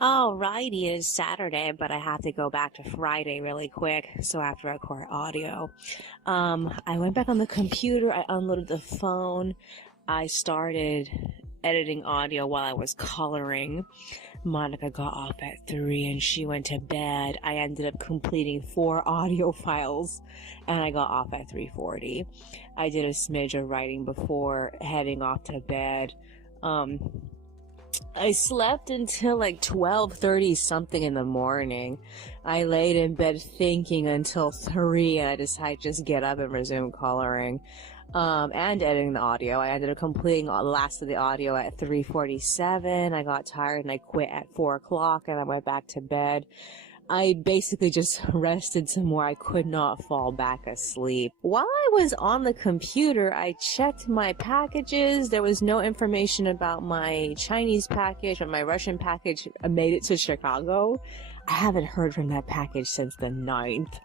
Alrighty, it is Saturday, but I have to go back to Friday really quick, so I have to record audio. I went back on the computer, I unloaded the phone, I started editing audio while I was coloring. Monica got off at 3 and she went to bed. I ended up completing 4 audio files and I got off at 3:40. I did a smidge of writing before heading off to bed. I slept until like 12:30 something in the morning. I laid in bed thinking until 3 and I decided to just get up and resume coloring. And editing the audio. I ended up completing the last of the audio at 3:47. I got tired and I quit at 4 o'clock and I went back to bed. I basically just rested some more. I could not fall back asleep. While I was on the computer, I checked my packages. There was no information about my Chinese package, but my Russian package made it to Chicago. I haven't heard from that package since the 9th.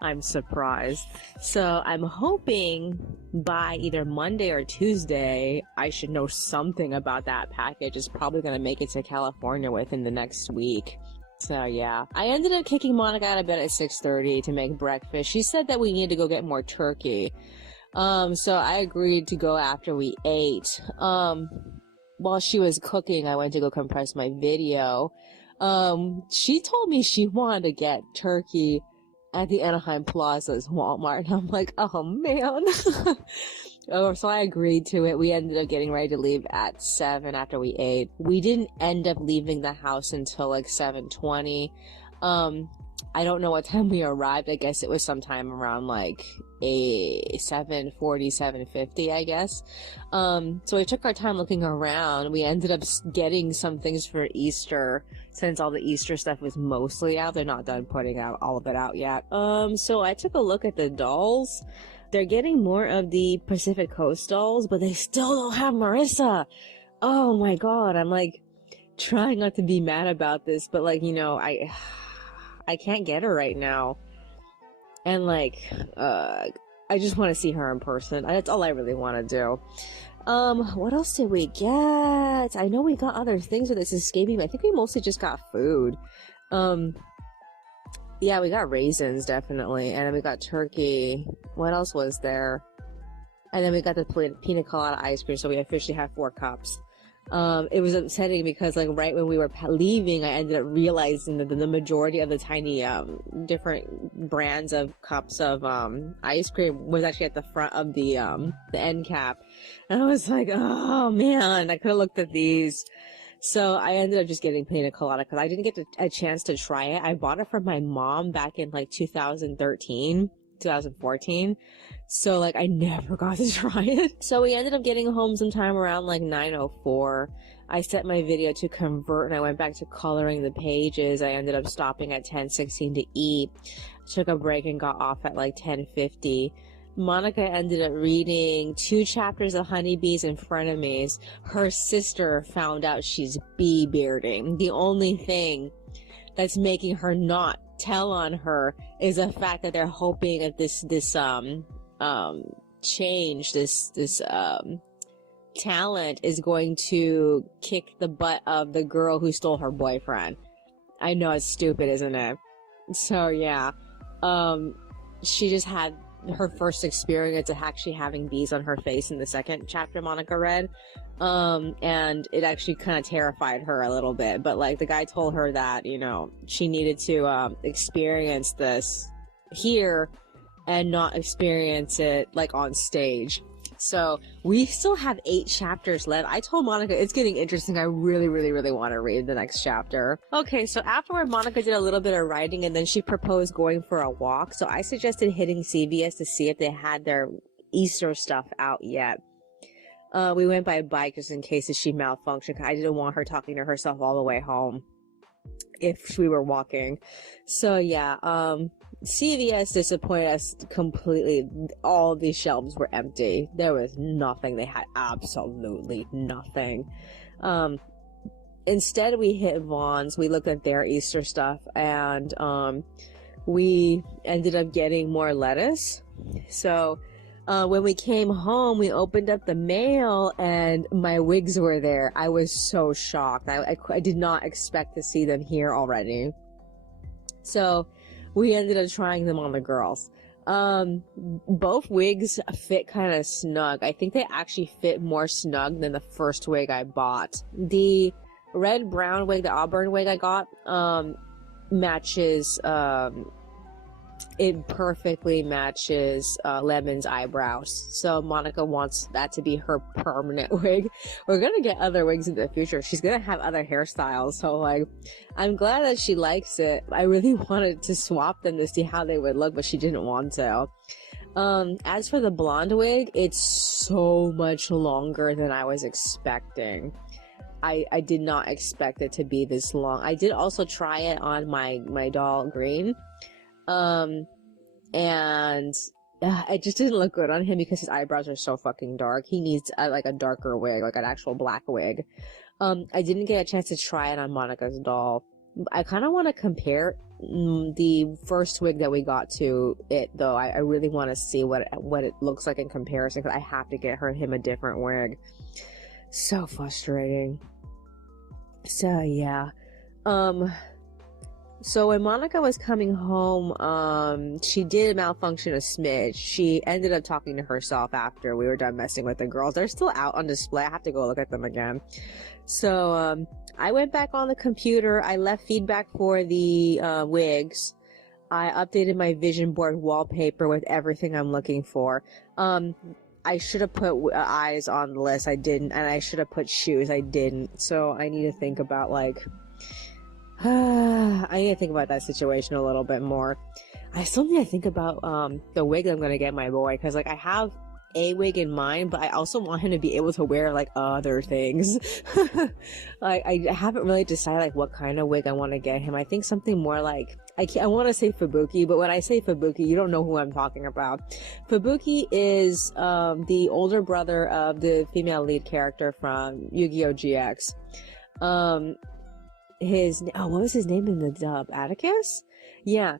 I'm surprised. So I'm hoping by either Monday or Tuesday, I should know something about that package. It's probably going to make it to California within the next week. So yeah, I ended up kicking Monica out of bed at 6:30 to make breakfast. She said that we needed to go get more turkey. So I agreed to go after we ate. While she was cooking, I went to go compress my video. She told me she wanted to get turkey at the Anaheim Plaza's Walmart. And I'm like, oh man. So I agreed to it. We ended up getting ready to leave at 7 after we ate. We didn't end up leaving the house until like 7:20. I don't know what time we arrived. I guess it was sometime around like 7:40, 7:50, I guess. So we took our time looking around. We ended up getting some things for Easter, since all the Easter stuff was mostly out. They're not done putting out all of it out yet. So I took a look at the dolls. They're getting more of the Pacific Coast dolls, but they still don't have Marissa. Oh my god, I'm like trying not to be mad about this, but like, I can't get her right now. And like, I just want to see her in person. That's all I really want to do. What else did we get? I know we got other things with this escaping, but I think we mostly just got food. Yeah, we got raisins, definitely. And then we got turkey. What else was there? And then we got the pina colada ice cream, so we officially have 4 cups. It was upsetting because, like, right when we were leaving, I ended up realizing that the majority of the tiny, different brands of cups of, ice cream was actually at the front of the end cap. And I was like, oh man, I could have looked at these. So I ended up just getting pina colada because I didn't get a chance to try it. I bought it from my mom back in like 2013, 2014. So like I never got to try it. So we ended up getting home sometime around like 9:04. I set my video to convert and I went back to coloring the pages. I ended up stopping at 10:16 to eat. Took a break and got off at like 10:50. Monica ended up reading 2 chapters of Honeybees and Frenemies. Her sister found out she's bee-bearding. The only thing that's making her not tell on her is the fact that they're hoping that this change, this talent is going to kick the butt of the girl who stole her boyfriend. I know it's stupid, isn't it? So yeah, she just had her first experience of actually having bees on her face in the second chapter Monica read. And it actually kind of terrified her a little bit, but like the guy told her that, she needed to, experience this here and not experience it like on stage. So we still have 8 chapters left. I told Monica it's getting interesting. I really, really, really want to read the next chapter. Okay, so afterward, Monica did a little bit of writing and then she proposed going for a walk. So I suggested hitting CVS to see if they had their Easter stuff out yet. We went by bike just in case she malfunctioned. I didn't want her talking to herself all the way home if we were walking. So yeah, CVS disappointed us completely. All of these shelves were empty. There was nothing. They had absolutely nothing. Instead, we hit Vaughn's. We looked at their Easter stuff, and we ended up getting more lettuce. So When we came home, we opened up the mail and my wigs were there. I was so shocked. I did not expect to see them here already. So we ended up trying them on the girls. Both wigs fit kind of snug. I think they actually fit more snug than the first wig I bought. The red brown wig, the auburn wig I got, matches, it perfectly matches Lemon's eyebrows. So Monica wants that to be her permanent wig. We're gonna get other wigs in the future. She's gonna have other hairstyles. So like, I'm glad that she likes it. I really wanted to swap them to see how they would look, but she didn't want to. As for the blonde wig, it's so much longer than I was expecting. I did not expect it to be this long. I did also try it on my doll Green. And it just didn't look good on him because his eyebrows are so fucking dark. He needs like a darker wig, like an actual black wig. I didn't get a chance to try it on Monica's doll. I kind of want to compare the first wig that we got to it, though. I really want to see what it looks like in comparison, because I have to get him a different wig. So frustrating. So yeah. So when Monica was coming home, she did malfunction a smidge. She ended up talking to herself after we were done messing with the girls. They're still out on display. I have to go look at them again. So I went back on the computer. I left feedback for the wigs. I updated my vision board wallpaper with everything I'm looking for. I should have put eyes on the list. I didn't. And I should have put shoes. I didn't. So I need to think about, like, I need to think about that situation a little bit more. I still need to think about the wig I'm going to get my boy. Because, like, I have a wig in mind, but I also want him to be able to wear, like, other things. Like, I haven't really decided, like, what kind of wig I want to get him. I think something more like, I want to say Fubuki, but when I say Fubuki, you don't know who I'm talking about. Fubuki is the older brother of the female lead character from Yu-Gi-Oh! GX. What was his name in the dub? Atticus? Yeah.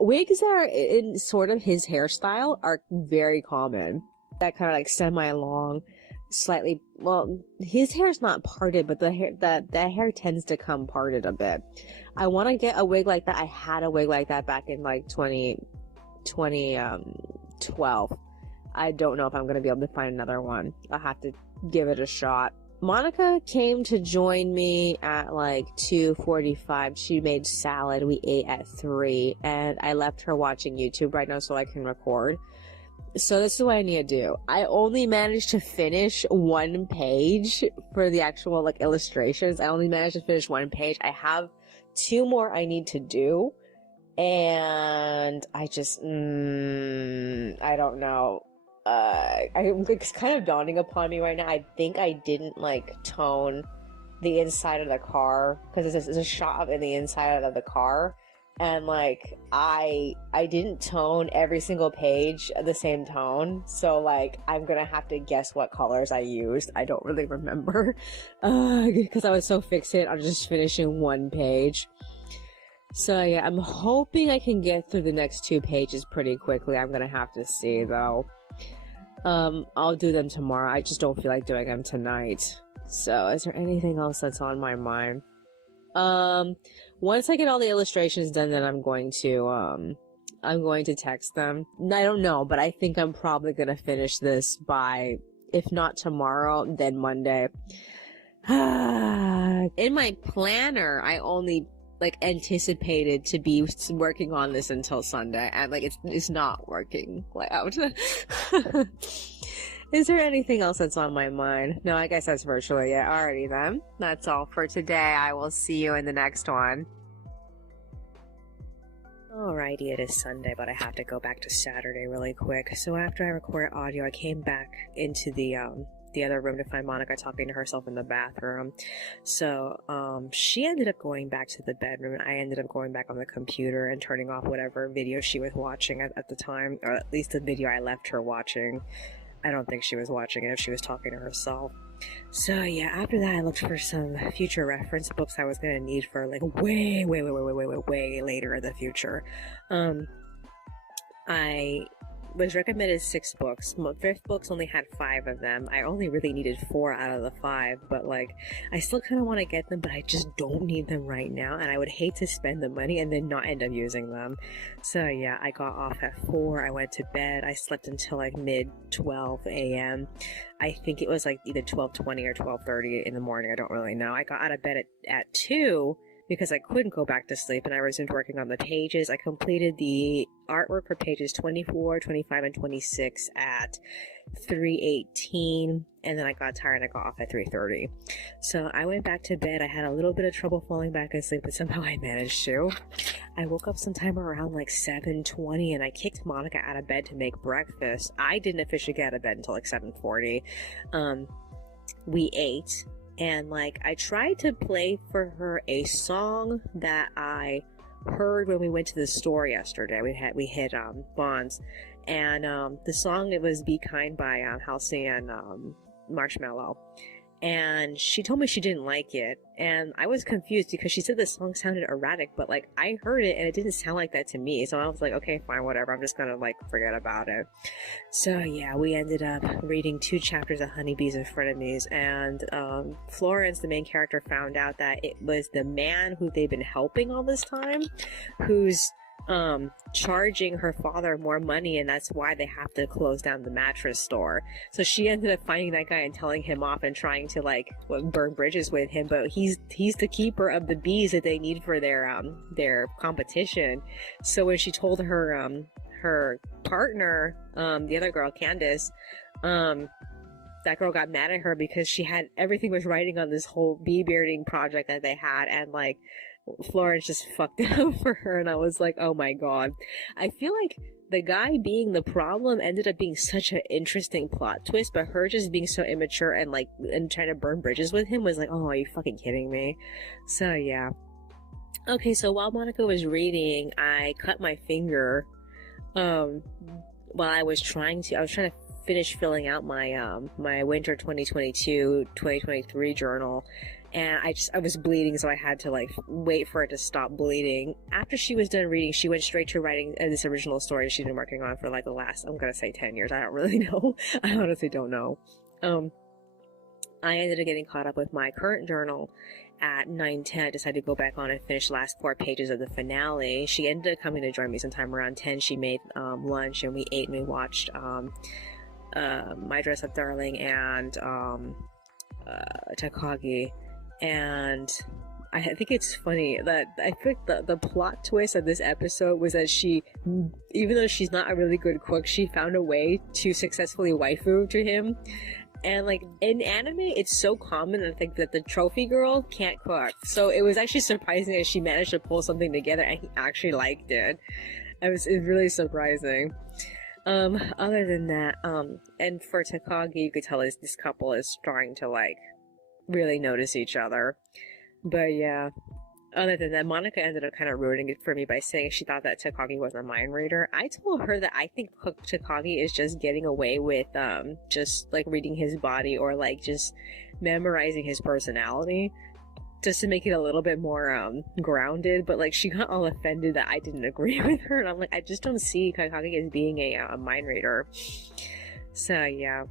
Wigs are in sort of his hairstyle are very common. That kind of like semi-long, slightly, well, his hair's not parted, but the hair tends to come parted a bit. I want to get a wig like that. I had a wig like that back in like 2012. I don't know if I'm going to be able to find another one. I'll have to give it a shot. Monica came to join me at like 2:45. She made salad. We ate at 3, and I left her watching YouTube right now so I can record. So this is what I need to do. I only managed to finish one page for the actual like illustrations. I only managed to finish one page. I have 2 more I need to do, and I just I don't know. It's kind of dawning upon me right now. I think I didn't like tone the inside of the car, because there's a shot in the inside of the car, and like I didn't tone every single page the same tone. So like I'm gonna have to guess what colors I used. I don't really remember because I was so fixated on just finishing one page. So yeah, I'm hoping I can get through the next 2 pages pretty quickly. I'm gonna have to see though. I'll do them tomorrow. I just don't feel like doing them tonight. So is there anything else that's on my mind? Once I get all the illustrations done, then I'm going to text them. I don't know, but I think I'm probably gonna finish this by, if not tomorrow, then Monday. In my planner, I only like anticipated to be working on this until Sunday, and like it's not working out. Is there anything else that's on my mind? No, I guess that's virtually it. Alrighty then. That's all for today. I will see you in the next one. Alrighty, it is Sunday, but I have to go back to Saturday really quick. So after I recorded audio, I came back into the other room to find Monica talking to herself in the bathroom. So she ended up going back to the bedroom, and I ended up going back on the computer and turning off whatever video she was watching at the time, or at least the video I left her watching. I don't think she was watching it if she was talking to herself. So yeah, after that I looked for some future reference books I was gonna need for like way later in the future. I was recommended 6 books. Fifth books only had 5 of them. I only really needed 4 out of the 5, but like, I still kind of want to get them, but I just don't need them right now, and I would hate to spend the money and then not end up using them. So yeah, I got off at 4, I went to bed, I slept until like mid 12 a.m. I think it was like either 12:20 or 12:30 in the morning, I don't really know. I got out of bed at 2, because I couldn't go back to sleep, and I resumed working on the pages. I completed the artwork for pages 24, 25, and 26 at 3:18, and then I got tired and I got off at 3:30. So I went back to bed. I had a little bit of trouble falling back asleep, but somehow I managed to. I woke up sometime around like 7:20, and I kicked Monica out of bed to make breakfast. I didn't officially get out of bed until like 7:40. We ate. And like, I tried to play for her a song that I heard when we went to the store yesterday. We hit Bonds, and the song, it was "Be Kind" by Halsey and Marshmello. And she told me she didn't like it, and I was confused because she said the song sounded erratic, but like, I heard it and it didn't sound like that to me. So I was like, okay, fine, whatever, I'm just gonna like forget about it. So yeah, we ended up reading 2 chapters of Honeybees and Frenemies, and Florence, the main character, found out that it was the man who they've been helping all this time, who's charging her father more money, and that's why they have to close down the mattress store. So she ended up finding that guy and telling him off and trying to like burn bridges with him, but he's the keeper of the bees that they need for their competition. So when she told her her partner, the other girl, Candace, that girl got mad at her because she had everything was writing on this whole bee bearding project that they had, and like, Florence just fucked it up for her, and I was like, oh my god. I feel like the guy being the problem ended up being such an interesting plot twist, but her just being so immature and like, and trying to burn bridges with him was like, oh, are you fucking kidding me? So yeah. Okay, so while Monica was reading, I cut my finger, while I was trying to finish filling out my my winter 2022-2023 journal, and I was bleeding, so I had to like wait for it to stop bleeding. After she was done reading, she went straight to writing this original story she's been working on for like the last, I'm gonna say 10 years. I don't really know. I honestly don't know. I ended up getting caught up with my current journal at 9:10. I decided to go back on and finish the last 4 pages of the finale. She ended up coming to join me sometime around 10. She made lunch, and we ate, and we watched My Dress Up Darling and Takagi. And I think it's funny that I think the plot twist of this episode was that she, even though she's not a really good cook, she found a way to successfully waifu to him. And like, in anime, it's so common, I think, that the trophy girl can't cook. So it was actually surprising that she managed to pull something together and he actually liked it. It's really surprising. Other than that, and for Takagi, you could tell this couple is trying to like really notice each other. But yeah, other than that, Monica ended up kind of ruining it for me by saying she thought that Takagi was a mind reader. I told her that I think Takagi is just getting away with just like reading his body, or like just memorizing his personality, just to make it a little bit more grounded. But like, she got all offended that I didn't agree with her, and I'm like, I just don't see Takagi as being a mind reader. So yeah.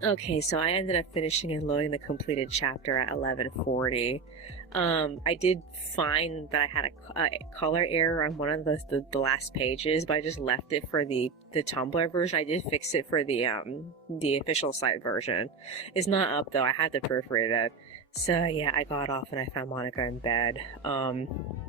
Okay, so I ended up finishing and loading the completed chapter at 11:40. I did find that I had a color error on one of the last pages, but I just left it for the Tumblr version. I did fix it for the official site version. It's not up though. I had to proofread it. So yeah, I got off and I found Monica in bed.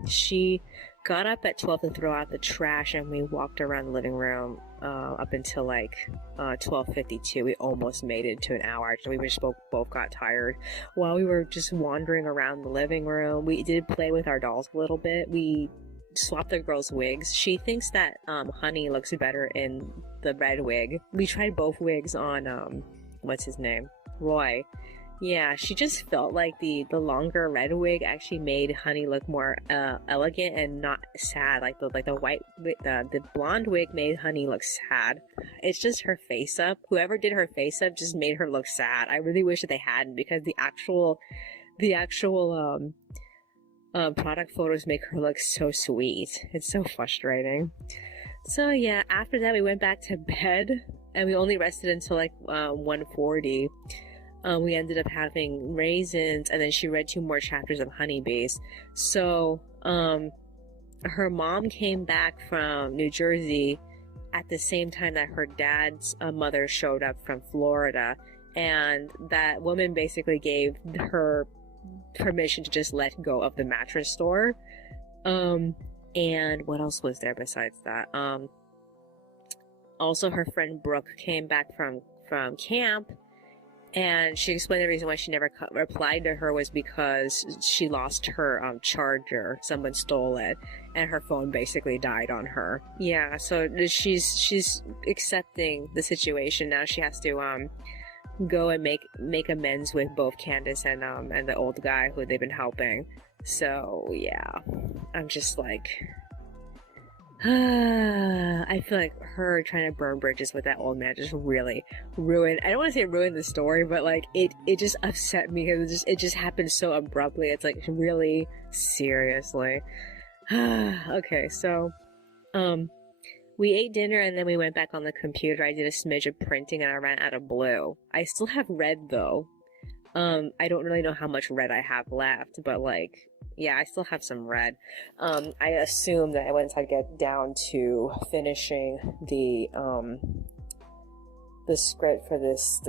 She got up at 12 to throw out the trash, and we walked around the living room up until like 12:52. We almost made it to an hour. Actually, we just both got tired. While we were just wandering around the living room, we did play with our dolls a little bit. We swapped the girls' wigs. She thinks that Honey looks better in the red wig. We tried both wigs on what's his name? Roy. Yeah, she just felt like the longer red wig actually made Honey look more elegant and not sad. Like the white, the blonde wig made Honey look sad. It's just her face up. Whoever did her face up just made her look sad. I really wish that they hadn't, because the actual product photos make her look so sweet. It's so frustrating. So yeah, after that we went back to bed, and we only rested until like 1:40. We ended up having raisins, and then she read 2 more chapters of Honeybees. So her mom came back from New Jersey at the same time that her dad's mother showed up from Florida, and that woman basically gave her permission to just let go of the mattress store. And what else was there besides that? Also, her friend Brooke came back from camp, and she explained the reason why she never replied to her was because she lost her charger. Someone stole it, and her phone basically died on her. Yeah, so she's accepting the situation now. She has to go and make amends with both Candace and the old guy who they've been helping. So yeah, I'm just like, I feel like her trying to burn bridges with that old man just really ruined, I don't want to say ruined the story, but like it just upset me because it just happened so abruptly. It's like, really, seriously. Okay, so we ate dinner and then we went back on the computer. I did a smidge of printing and I ran out of blue. I still have red though. I don't really know how much red I have left, but like, yeah, I still have some red. I assume that once I get down to finishing the script for this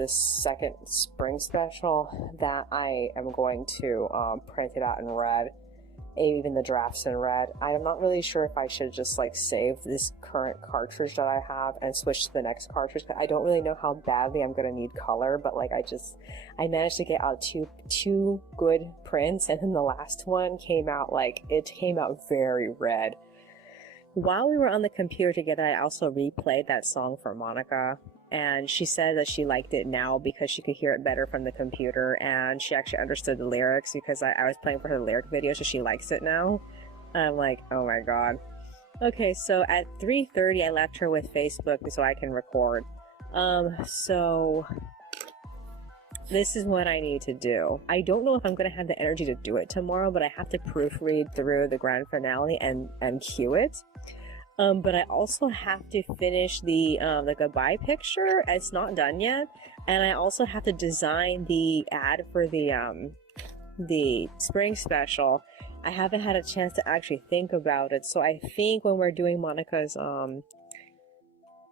second spring special, that I am going to print it out in red, even the drafts in red. I'm not really sure if I should just like save this current cartridge that I have and switch to the next cartridge. I don't really know how badly I'm gonna need color, but like I managed to get out two good prints, and then the last one came out very red. While we were on the computer together, I also replayed that song for Monica, and she said that she liked it now because she could hear it better from the computer, and she actually understood the lyrics because I was playing for her lyric video, so she likes it now. I'm like, oh my god. Okay, so at 3:30 I left her with Facebook so I can record. So this is what I need to do. I don't know if I'm gonna have the energy to do it tomorrow, but I have to proofread through the grand finale and cue it. But I also have to finish the goodbye picture. It's not done yet, and I also have to design the ad for the spring special. I haven't had a chance to actually think about it, so I think when we're doing Monica's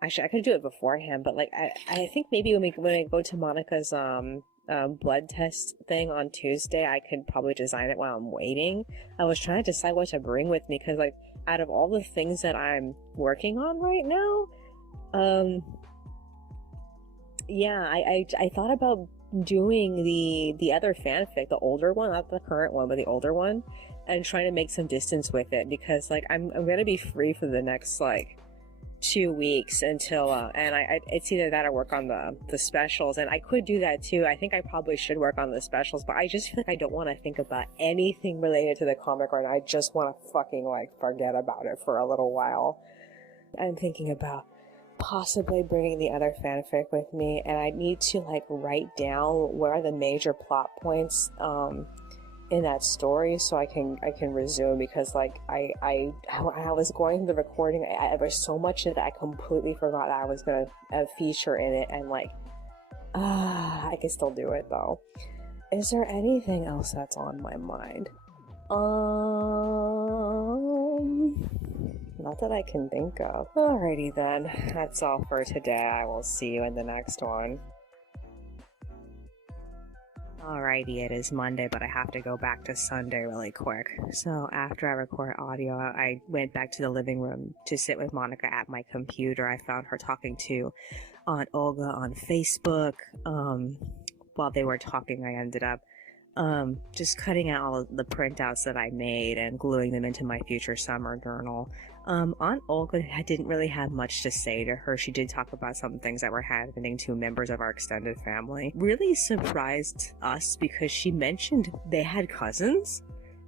actually I could do it beforehand, but like I think maybe when I go to Monica's blood test thing on Tuesday, I could probably design it while I'm waiting. I was trying to decide what to bring with me because like out of all the things that I'm working on right now, yeah, I thought about doing the other fanfic, the older one, not the current one, but the older one, and trying to make some distance with it because like I'm gonna be free for the next like 2 weeks until and it's either that or work on the specials, and I could do that too. I think I probably should work on the specials, but I just feel like I don't want to think about anything related to the comic right now. I just want to fucking like forget about it for a little while. I'm thinking about possibly bringing the other fanfic with me, and I need to like write down what are the major plot points in that story so I can resume, because like I was going through the recording, there was so much that I completely forgot that I was gonna feature in it, and like I can still do it though. Is there anything else that's on my mind? Not that I can think of. Alrighty then, that's all for today. I will see you in the next one. Alrighty, it is Monday, but I have to go back to Sunday really quick. So after I record audio, I went back to the living room to sit with Monica at my computer. I found her talking to Aunt Olga on Facebook. While they were talking, I ended up just cutting out all of the printouts that I made and gluing them into my future summer journal. Aunt Olga didn't really have much to say to her. She did talk about some things that were happening to members of our extended family. Really surprised us because she mentioned they had cousins,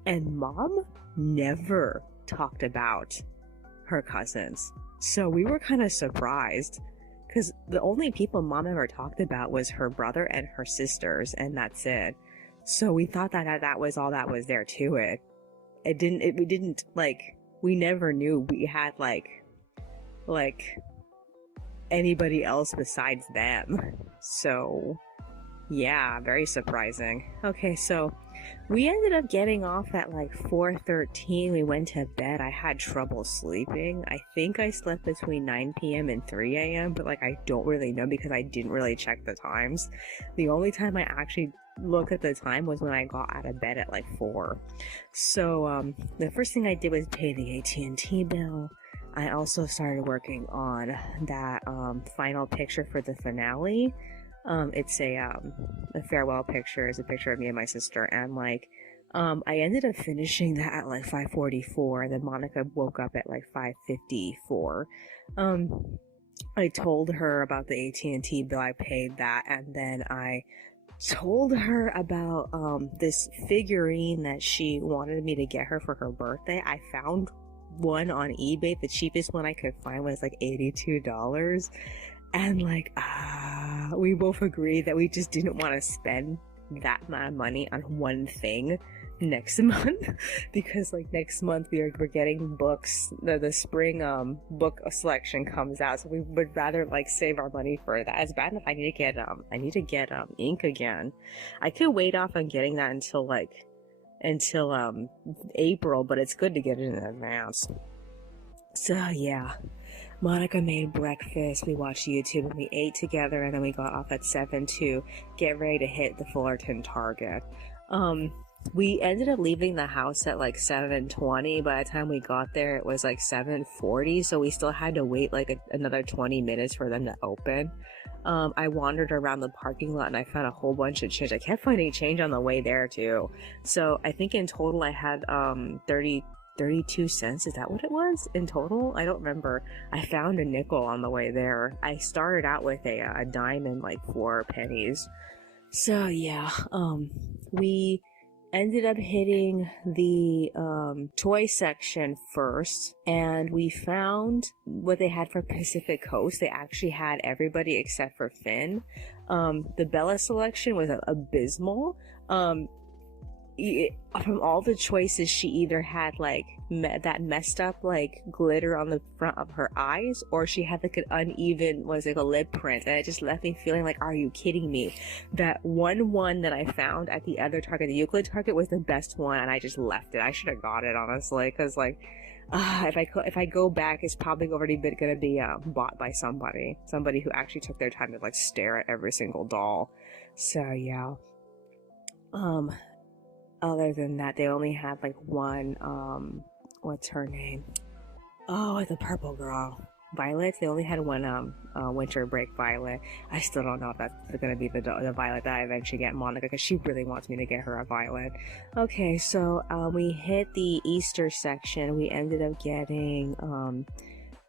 and Mom never talked about her cousins. So we were kind of surprised because the only people Mom ever talked about was her brother and her sisters, and that's it. So we thought that was all that was there to it. We never knew we had like like anybody else besides them. So yeah, very surprising. Okay, so we ended up getting off at like 4:13. We went to bed. I had trouble sleeping. I think I slept between 9 p.m. and 3 a.m., but like I don't really know because I didn't really check the times. The only time I actually looked at the time was when I got out of bed at like 4. So the first thing I did was pay the AT&T bill. I also started working on that final picture for the finale. It's a farewell picture. It's a picture of me and my sister, and like I ended up finishing that at like 5:44, and then Monica woke up at like 5:54. I told her about the AT&T bill. I paid that, and then I told her about this figurine that she wanted me to get her for her birthday. I found one on eBay. The cheapest one I could find was like $82. And like, we both agreed that we just didn't want to spend that amount of money on one thing next month, because like next month we're getting books. The spring book selection comes out, so we would rather like save our money for that. It's bad enough I need to get ink again. I could wait off on getting that until April, but it's good to get it in advance. So yeah, Monica made breakfast, we watched YouTube, and we ate together, and then we got off at 7 to get ready to hit the Fullerton Target. We ended up leaving the house at like 7:20. By the time we got there, it was like 7:40, so we still had to wait like another 20 minutes for them to open. I wandered around the parking lot and I found a whole bunch of change. I kept finding change on the way there too. So I think in total I had 32 cents. Is that what it was in total? I don't remember. I found a nickel on the way there. I started out with a dime and like 4 pennies. So yeah, we ended up hitting the toy section first, and we found what they had for Pacific Coast. They actually had everybody except for Finn. The Bella selection was abysmal. From all the choices, she either had like that messed up like glitter on the front of her eyes, or she had like an uneven, was like a lip print, and it just left me feeling like, are you kidding me? That one that I found at the other Target, the Euclid Target, was the best one, and I just left it. I should have got it, honestly, because like if I go back, it's probably already gonna be bought by somebody who actually took their time to like stare at every single doll. So yeah. Other than that, they only had like one, what's her name? Oh, the purple girl. Violet. They only had one, winter break Violet. I still don't know if that's gonna be the Violet that I eventually get Monica, because she really wants me to get her a Violet. Okay, so, we hit the Easter section. We ended up getting,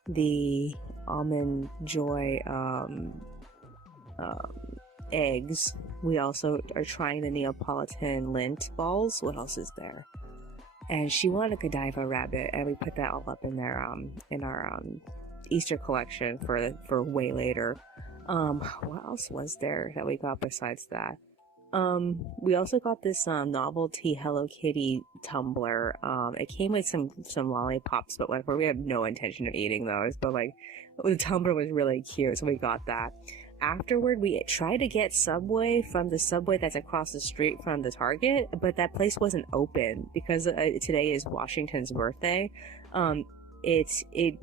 the Almond Joy, eggs. We also are trying the Neapolitan lint balls. What else is there? And she wanted a Godiva rabbit, and we put that all up in there in our Easter collection for way later. What else was there that we got besides that? We also got this novelty Hello Kitty tumbler. It came with some lollipops, but whatever. We had no intention of eating those, but like the tumbler was really cute, so we got that. Afterward, we tried to get Subway from the Subway that's across the street from the Target, but that place wasn't open because today is Washington's birthday. It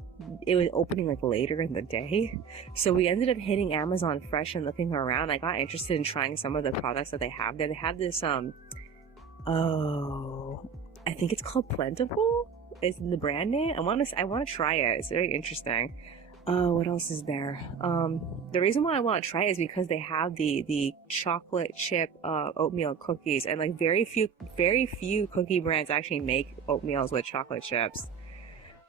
was opening like later in the day, so we ended up hitting Amazon Fresh and looking around. I got interested in trying some of the products that they have there. They have this I think it's called Plentiful. Is the brand name? I want to try it. It's very interesting. What else is there? The reason why I want to try it is because they have the chocolate chip oatmeal cookies, and like very few cookie brands actually make oatmeals with chocolate chips.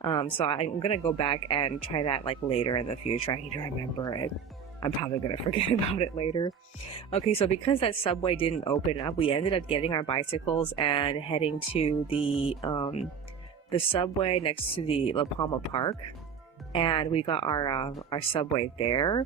So I'm gonna go back and try that like later in the future. I need to remember it. I'm probably gonna forget about it later. Okay, so because that Subway didn't open up, we ended up getting our bicycles and heading to the Subway next to the La Palma Park. And we got our Subway there,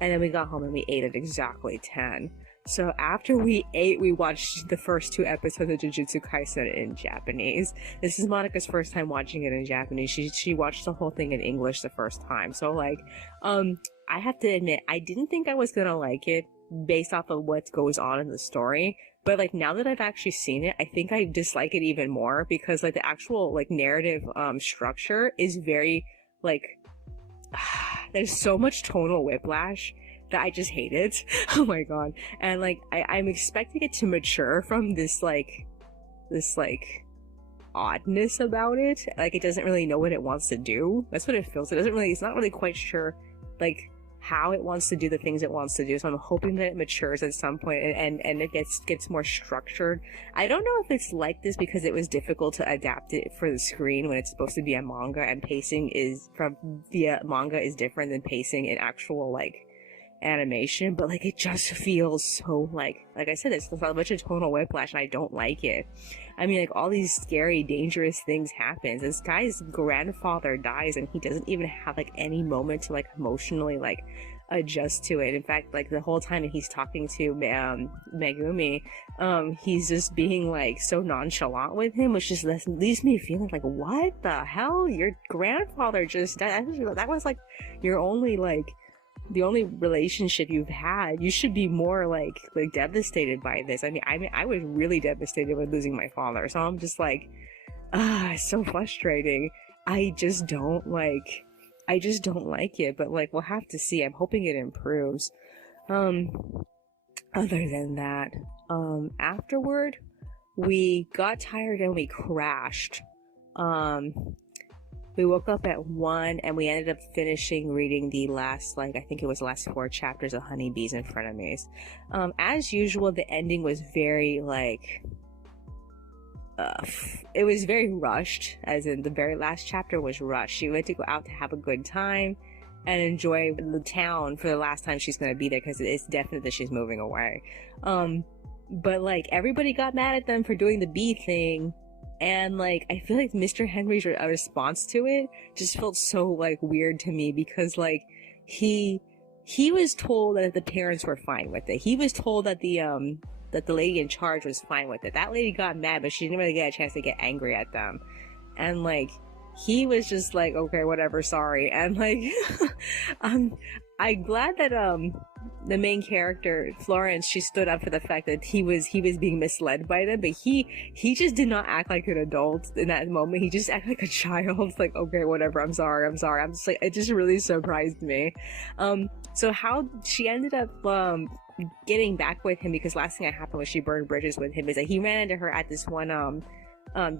and then we got home and we ate at exactly 10. So after we ate, we watched the first 2 episodes of Jujutsu Kaisen in Japanese. This is Monica's first time watching it in Japanese. She watched the whole thing in English the first time. So like, I have to admit, I didn't think I was gonna like it based off of what goes on in the story. But like now that I've actually seen it, I think I dislike it even more because like the actual like narrative structure is very like there's so much tonal whiplash that I just hate it. Oh my god. And like I'm expecting it to mature from this oddness about it. Like it doesn't really know what it wants to do. That's what it feels. It's not really quite sure like how it wants to do the things it wants to do. So I'm hoping that it matures at some point and it gets more structured. I don't know if it's like this because it was difficult to adapt it for the screen when it's supposed to be a manga, and pacing is from via manga is different than pacing in actual like animation, but like it just feels so like I said, it's a bunch of tonal whiplash and I don't like it. I mean, like all these scary, dangerous things happen. This guy's grandfather dies and he doesn't even have like any moment to like emotionally like adjust to it. In fact, like the whole time he's talking to Megumi, he's just being like so nonchalant with him, which just leaves me feeling like, what the hell? Your grandfather just died. That was like your only like the only relationship you've had. You should be more like devastated by this. I mean, I was really devastated with losing my father. So I'm just like, it's so frustrating. I just don't like it, but like we'll have to see. I'm hoping it improves. Other than that, afterward, we got tired and we crashed. We woke up at 1 and we ended up finishing reading the last, like, I think it was the last 4 chapters of Honeybees and Frenemies. As usual, the ending was very, like, it was very rushed, as in the very last chapter was rushed. She went to go out to have a good time and enjoy the town for the last time she's gonna be there, because it's definite that she's moving away. But, like, everybody got mad at them for doing the bee thing. And, like, I feel like Mr. Henry's response to it just felt so, like, weird to me because, like, he was told that the parents were fine with it. He was told that the lady in charge was fine with it. That lady got mad, but she didn't really get a chance to get angry at them. And, like, he was just like, okay, whatever, sorry. And, like, I'm glad that, the main character, Florence, she stood up for the fact that he was being misled by them, but he just did not act like an adult in that moment. He just acted like a child. It's like, okay, whatever, I'm sorry. I'm just like, it just really surprised me. So how she ended up, getting back with him, because last thing that happened was she burned bridges with him, is that he ran into her at this one,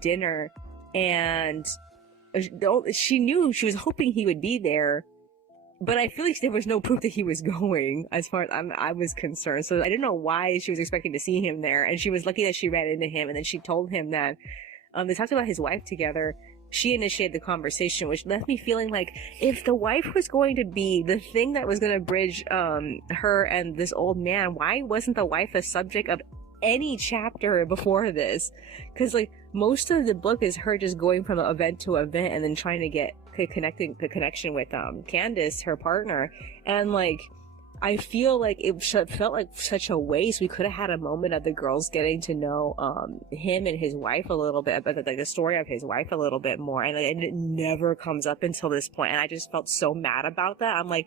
dinner, and she knew, she was hoping he would be there, but I feel like there was no proof that he was going, as far as I was concerned. So I didn't know why she was expecting to see him there. And she was lucky that she ran into him. And then she told him that they talked about his wife together. She initiated the conversation, which left me feeling like if the wife was going to be the thing that was going to bridge her and this old man, why wasn't the wife a subject of any chapter before this? Because like most of the book is her just going from event to event and then trying to get connecting the connection with Candace, her partner. And like I feel like it felt like such a waste. We could have had a moment of the girls getting to know him and his wife a little bit, but like the story of his wife a little bit more, and it never comes up until this point, and I just felt so mad about that. I'm like,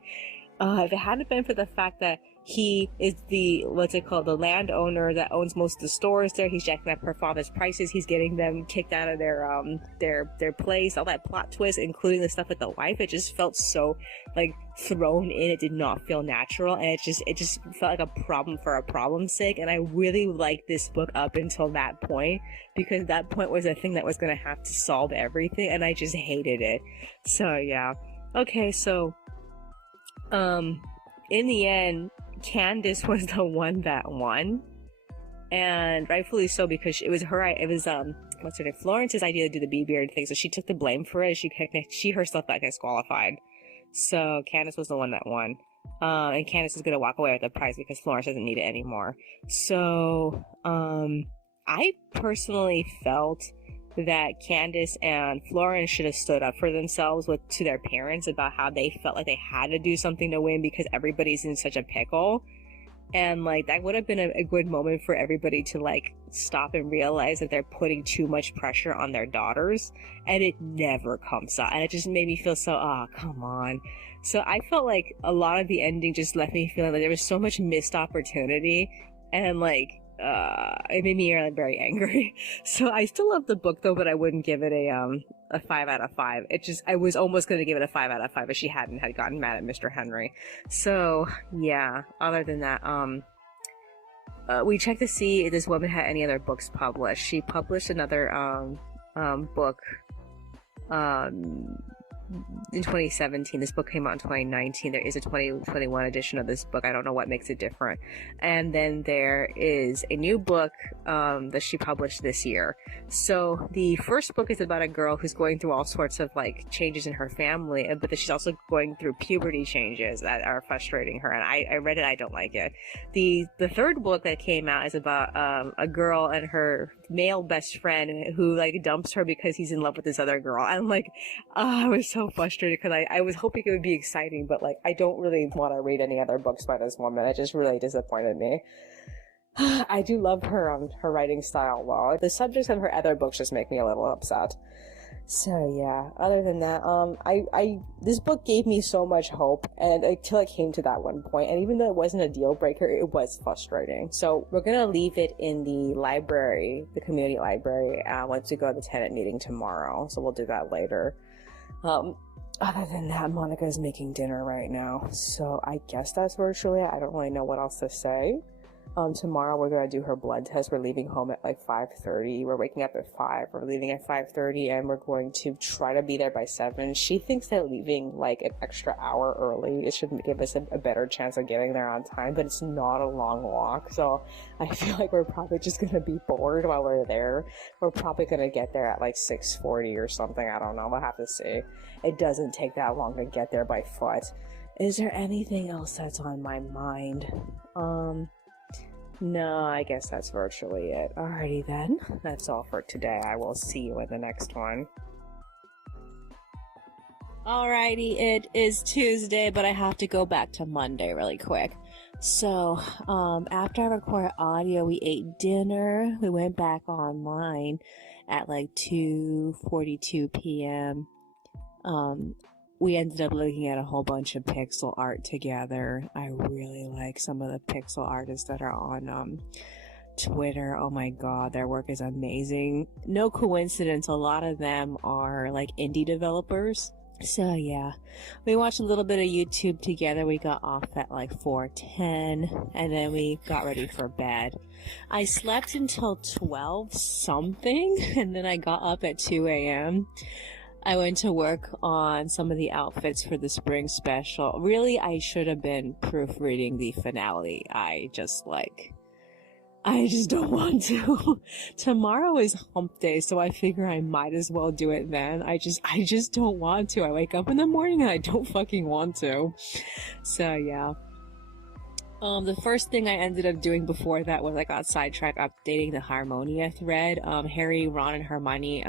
if it hadn't been for the fact that he is the landowner that owns most of the stores there, he's jacking up her father's prices, he's getting them kicked out of their place, all that plot twist, including the stuff with the wife, it just felt so like thrown in. It did not feel natural, and it just felt like a problem for a problem's sake. And I really liked this book up until that point, because that point was a thing that was going to have to solve everything, and I just hated it. So yeah. Okay, so in the end, Candace was the one that won, and rightfully so, because it was Florence's idea to do the bee beard thing, so she took the blame for it. She herself got disqualified, so Candace was the one that won, and Candace is gonna walk away with the prize because Florence doesn't need it anymore. So I personally felt that Candace and Florence should have stood up for themselves to their parents about how they felt like they had to do something to win because everybody's in such a pickle. And like that would have been a good moment for everybody to like stop and realize that they're putting too much pressure on their daughters, and it never comes out, and it just made me feel so, come on. So I felt like a lot of the ending just left me feeling like there was so much missed opportunity, and like it made me very angry. So I still love the book though, but I wouldn't give it a 5 out of 5. I was almost going to give it a 5 out of 5 if she hadn't had gotten mad at Mr. Henry. So yeah, other than that, we checked to see if this woman had any other books published. She published another book in 2017. This book came out in 2019. There is a 2021 edition of this book. I don't know what makes it different. And then there is a new book that she published this year. So the first book is about a girl who's going through all sorts of like changes in her family, but she's also going through puberty changes that are frustrating her. And I read it. I don't like it. The third book that came out is about a girl and her male best friend who like dumps her because he's in love with this other girl. And like, I was so frustrated because I was hoping it would be exciting, but like I don't really want to read any other books by this woman. It just really disappointed me. I do love her her writing style though. The subjects of her other books just make me a little upset. So yeah, other than that, this book gave me so much hope, and until it came to that one point, and even though it wasn't a deal breaker, it was frustrating. So we're gonna leave it in the library, the community library, once we go to the tenant meeting tomorrow. So we'll do that later. Other than that, Monica's making dinner right now, so I guess that's virtually it. I don't really know what else to say. Tomorrow we're gonna do her blood test. We're leaving home at like 5:30. We're waking up at 5. We're leaving at 5:30, and we're going to try to be there by 7. She thinks that leaving like an extra hour early, it should give us a better chance of getting there on time, but it's not a long walk, so I feel like we're probably just gonna be bored while we're there. We're probably gonna get there at like 6:40 or something. I don't know. We'll have to see. It doesn't take that long to get there by foot. Is there anything else that's on my mind? No, I guess that's virtually it. Alrighty then. That's all for today. I will see you in the next one. Alrighty, it is Tuesday, but I have to go back to Monday really quick. So, after I recorded audio, we ate dinner. We went back online at like 2:42 p.m. We ended up looking at a whole bunch of pixel art together. I really like some of the pixel artists that are on Twitter. Oh my god, their work is amazing. No coincidence, a lot of them are like indie developers. So yeah, we watched a little bit of YouTube together. We got off at like 4:10, and then we got ready for bed. I slept until 12 something, and then I got up at 2 a.m. I went to work on some of the outfits for the spring special. Really, I should have been proofreading the finale. I just don't want to. Tomorrow is hump day, so I figure I might as well do it then. I just don't want to. I wake up in the morning and I don't fucking want to. So yeah. The first thing I ended up doing before that was I got sidetracked updating the Harmonia thread. Harry, Ron, and Hermione,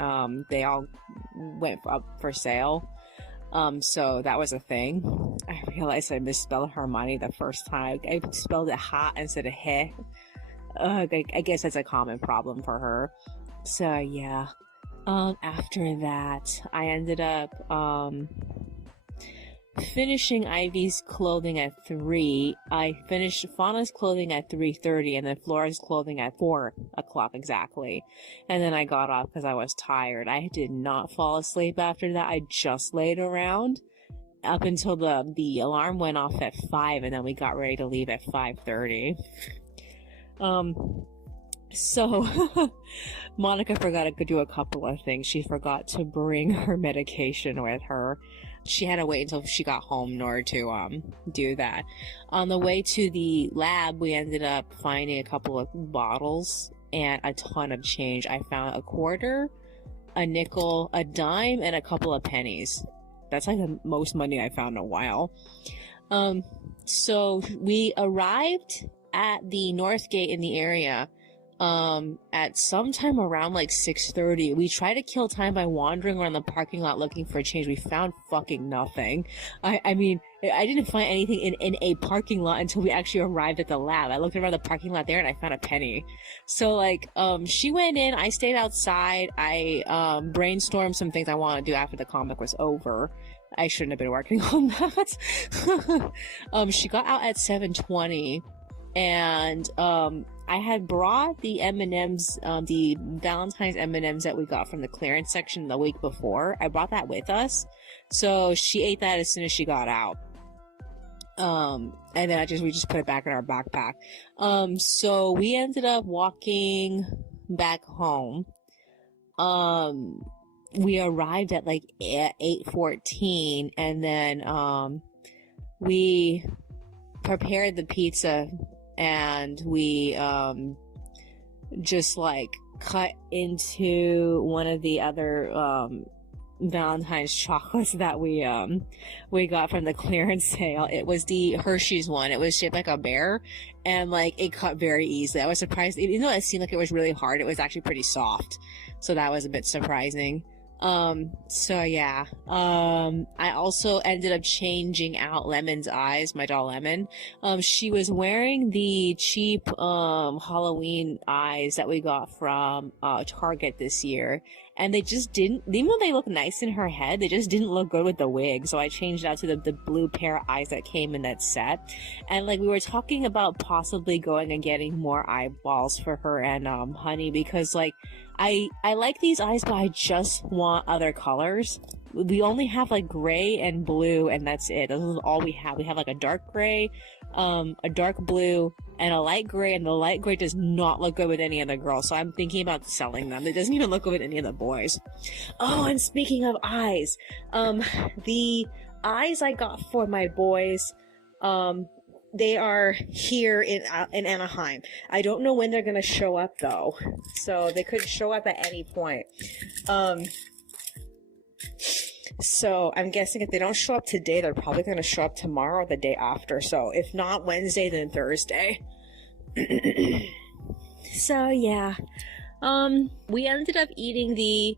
they all went up for sale. So that was a thing. I realized I misspelled Hermione the first time. I spelled it ha instead of he. I guess that's a common problem for her. So yeah. After that, I ended up, finishing Ivy's clothing at 3. I finished Fauna's clothing at 3:30, and then Flora's clothing at 4 o'clock exactly. And then I got off because I was tired. I did not fall asleep after that. I just laid around up until the alarm went off at 5, and then we got ready to leave at 5:30. So, Monica forgot to do a couple of things. She forgot to bring her medication with her. She had to wait until she got home in order to do that. On the way to the lab, we ended up finding a couple of bottles and a ton of change. I found a quarter, a nickel, a dime, and a couple of pennies. That's like the most money I found in a while. So we arrived at the North Gate in the area at sometime around like 6:30. We tried to kill time by wandering around the parking lot looking for a change. We found fucking nothing. I mean, I didn't find anything in a parking lot until we actually arrived at the lab. I looked around the parking lot there and I found a penny. So like, she went in, I stayed outside, I brainstormed some things I wanted to do after the comic was over. I shouldn't have been working on that. She got out at 7:20, and I had brought the M&Ms, the Valentine's M&Ms that we got from the clearance section the week before. I brought that with us, so she ate that as soon as she got out. And then we just put it back in our backpack. So we ended up walking back home. We arrived at like 8:14, and then we prepared the pizza, and we just like cut into one of the other Valentine's chocolates that we got from the clearance sale. It was the Hershey's one. It was shaped like a bear, and like it cut very easily. I was surprised, even though it seemed like it was really hard, it was actually pretty soft, so that was a bit surprising. So yeah, I also ended up changing out Lemon's eyes, my doll Lemon. She was wearing the cheap, Halloween eyes that we got from, Target this year. And they just didn't, even though they look nice in her head, they just didn't look good with the wig. So I changed out to the blue pair of eyes that came in that set. And like, we were talking about possibly going and getting more eyeballs for her and, Honey, because like, I like these eyes, but I just want other colors. We only have like gray and blue, and that's it. This is all we have. We have like a dark gray, a dark blue, and a light gray, and the light gray does not look good with any of the girls, so I'm thinking about selling them. It doesn't even look good with any of the boys. Oh, and speaking of eyes, the eyes I got for my boys, they are here in Anaheim. I don't know when they're gonna show up though, so they could show up at any point. So I'm guessing if they don't show up today, they're probably gonna show up tomorrow or the day after. So if not Wednesday, then Thursday. So yeah, we ended up eating the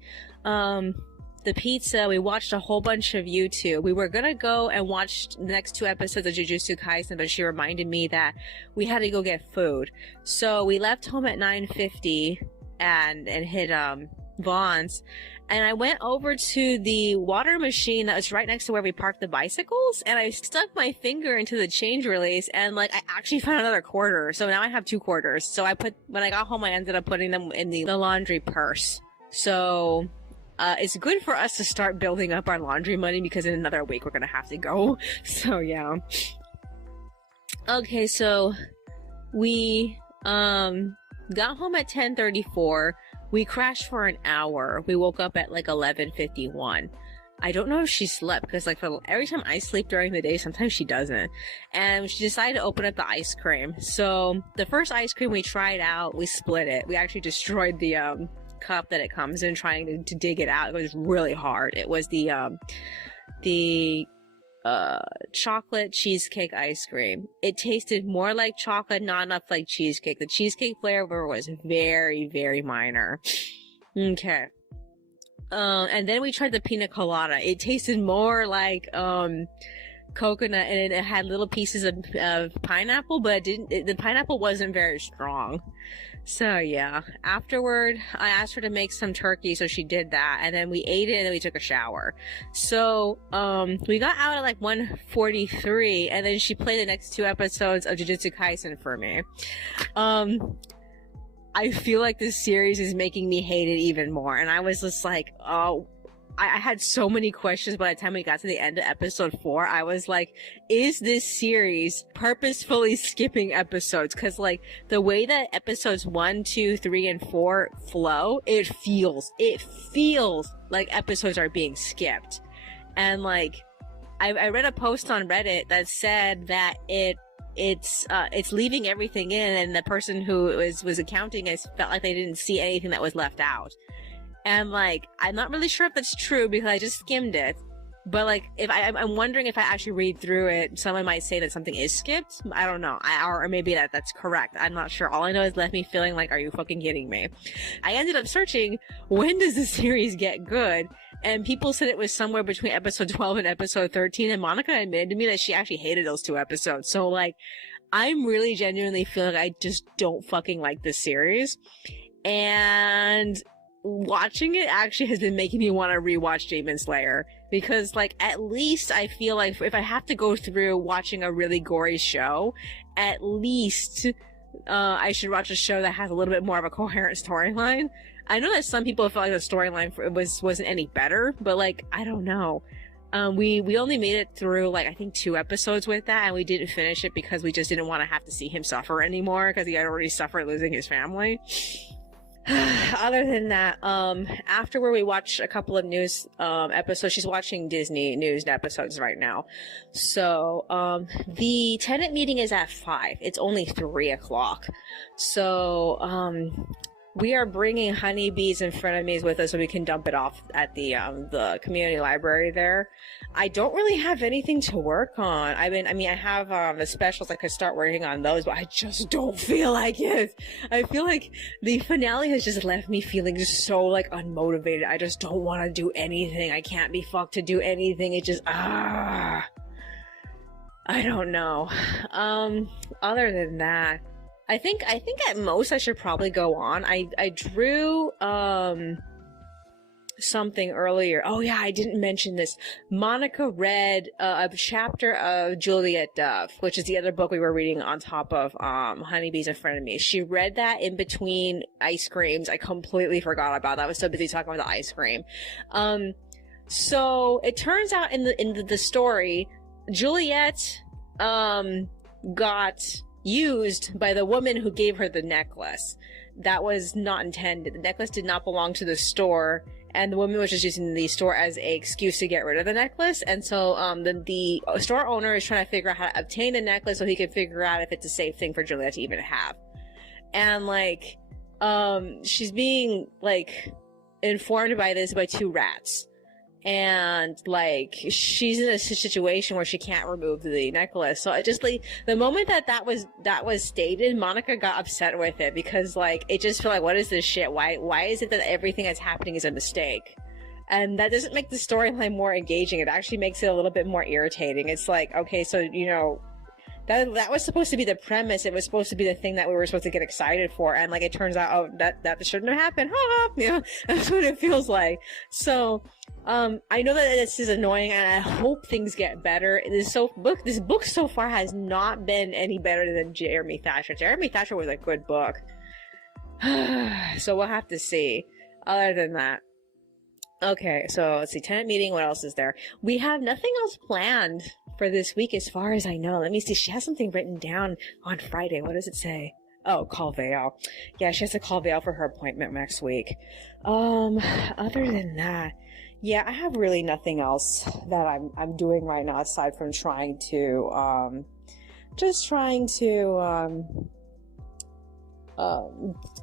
pizza. We watched a whole bunch of YouTube. We were gonna go and watch the next 2 episodes of Jujutsu Kaisen, but she reminded me that we had to go get food. So we left home at 9:50 and hit Vaughn's, and I went over to the water machine that was right next to where we parked the bicycles, and I stuck my finger into the change release, and like I actually found another quarter. So now I have 2 quarters. So when I got home, I ended up putting them in the laundry purse. So it's good for us to start building up our laundry money, because in another week we're gonna have to go. So yeah. Okay, so we got home at 10:34. We crashed for an hour. We woke up at like 11:51. I don't know if she slept, because like every time I sleep during the day, sometimes she doesn't. And she decided to open up the ice cream. So the first ice cream we tried out, we split it. We actually destroyed the cup that it comes in, trying to dig it out. It was really hard. It was the chocolate cheesecake ice cream. It tasted more like chocolate, not enough like cheesecake. The cheesecake flavor was very, very minor. Okay. And then we tried the pina colada. It tasted more like coconut, and it had little pieces of pineapple, but the pineapple wasn't very strong. So yeah, afterward, I asked her to make some turkey, so she did that, and then we ate it, and then we took a shower. So, we got out at like 1:43, and then she played the next 2 episodes of Jujutsu Kaisen for me. I feel like this series is making me hate it even more, and I was just like, oh, I had so many questions by the time we got to the end of episode 4. I was like, is this series purposefully skipping episodes? Cause like, the way that episodes 1, 2, 3, and 4 flow, it feels like episodes are being skipped. And like, I read a post on Reddit that said that it's leaving everything in, and the person who was accounting it felt like they didn't see anything that was left out. And like, I'm not really sure if that's true, because I just skimmed it. But like, if I'm wondering if I actually read through it, someone might say that something is skipped. I don't know. Or maybe that's correct. I'm not sure. All I know is left me feeling like, are you fucking kidding me? I ended up searching, when does the series get good? And people said it was somewhere between episode 12 and episode 13. And Monica admitted to me that she actually hated those 2 episodes. So like, I'm really genuinely feeling like I just don't fucking like this series. And watching it actually has been making me want to rewatch Demon Slayer, because like, at least I feel like if I have to go through watching a really gory show, at least I should watch a show that has a little bit more of a coherent storyline. I know that some people felt like the storyline wasn't any better, but like, I don't know. We only made it through like, I think 2 episodes with that, and we didn't finish it because we just didn't want to have to see him suffer anymore, because he had already suffered losing his family. Other than that, afterward we watched a couple of news episodes. She's watching Disney news episodes right now. So the tenant meeting is at 5. It's only 3 o'clock. So we are bringing honeybees and frenemies with us so we can dump it off at the community library there. I don't really have anything to work on. I have the specials. I could start working on those, but I just don't feel like it. I feel like the finale has just left me feeling so like unmotivated. I just don't want to do anything. I can't be fucked to do anything. It just I don't know. Other than that, I think at most I should probably go on. I drew something earlier. Oh yeah, I didn't mention this. Monica read a chapter of Juliet Dove, which is the other book we were reading on top of Honeybees and Frenemies. She read that in between ice creams. I completely forgot about that. I was so busy talking about the ice cream. So it turns out in the story, Juliet got used by the woman who gave her the necklace. That was not intended. The necklace did not belong to the store, and the woman was just using the store as an excuse to get rid of the necklace. And so the store owner is trying to figure out how to obtain the necklace so he can figure out if it's a safe thing for Juliet to even have. And like she's being like informed by this by 2 rats. And like, she's in a situation where she can't remove the necklace. So I just like, the moment that was stated, Monica got upset with it, because like, it just felt like, what is this shit? Why is it that everything that's happening is a mistake? And that doesn't make the storyline more engaging. It actually makes it a little bit more irritating. It's like, okay, so, you know, that was supposed to be the premise. It was supposed to be the thing that we were supposed to get excited for. And like, it turns out, oh, that shouldn't have happened. You know, that's what it feels like. So, I know that this is annoying, and I hope things get better. This book so far has not been any better than Jeremy Thatcher. Jeremy Thatcher was a good book. So we'll have to see. Other than that. Okay, so let's see. Tenant meeting, what else is there? We have nothing else planned for this week as far as I know. Let me see. She has something written down on Friday. What does it say? Oh, call Vale. Yeah, she has to call Vale for her appointment next week. Other than that, yeah, I have really nothing else that I'm doing right now aside from trying to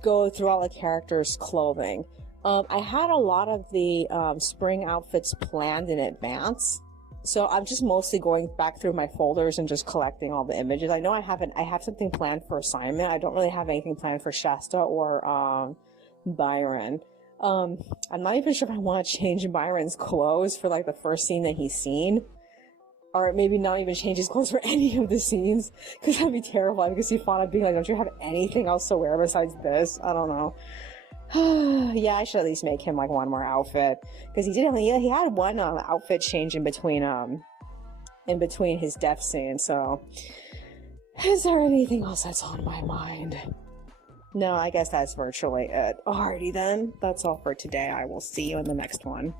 go through all the characters' clothing. I had a lot of the spring outfits planned in advance, so I'm just mostly going back through my folders and just collecting all the images. I know I have something planned for assignment. I don't really have anything planned for Shasta or Byron. I'm not even sure if I want to change Byron's clothes for like the first scene that he's seen, or maybe not even change his clothes for any of the scenes, because that'd be terrible. I could see Fauna being like, don't you have anything else to wear besides this? I don't know. Yeah, I should at least make him like one more outfit, because he had one outfit change in between his death scene. So is there anything else that's on my mind? No, I guess that's virtually it. Alrighty then, that's all for today. I will see you in the next one.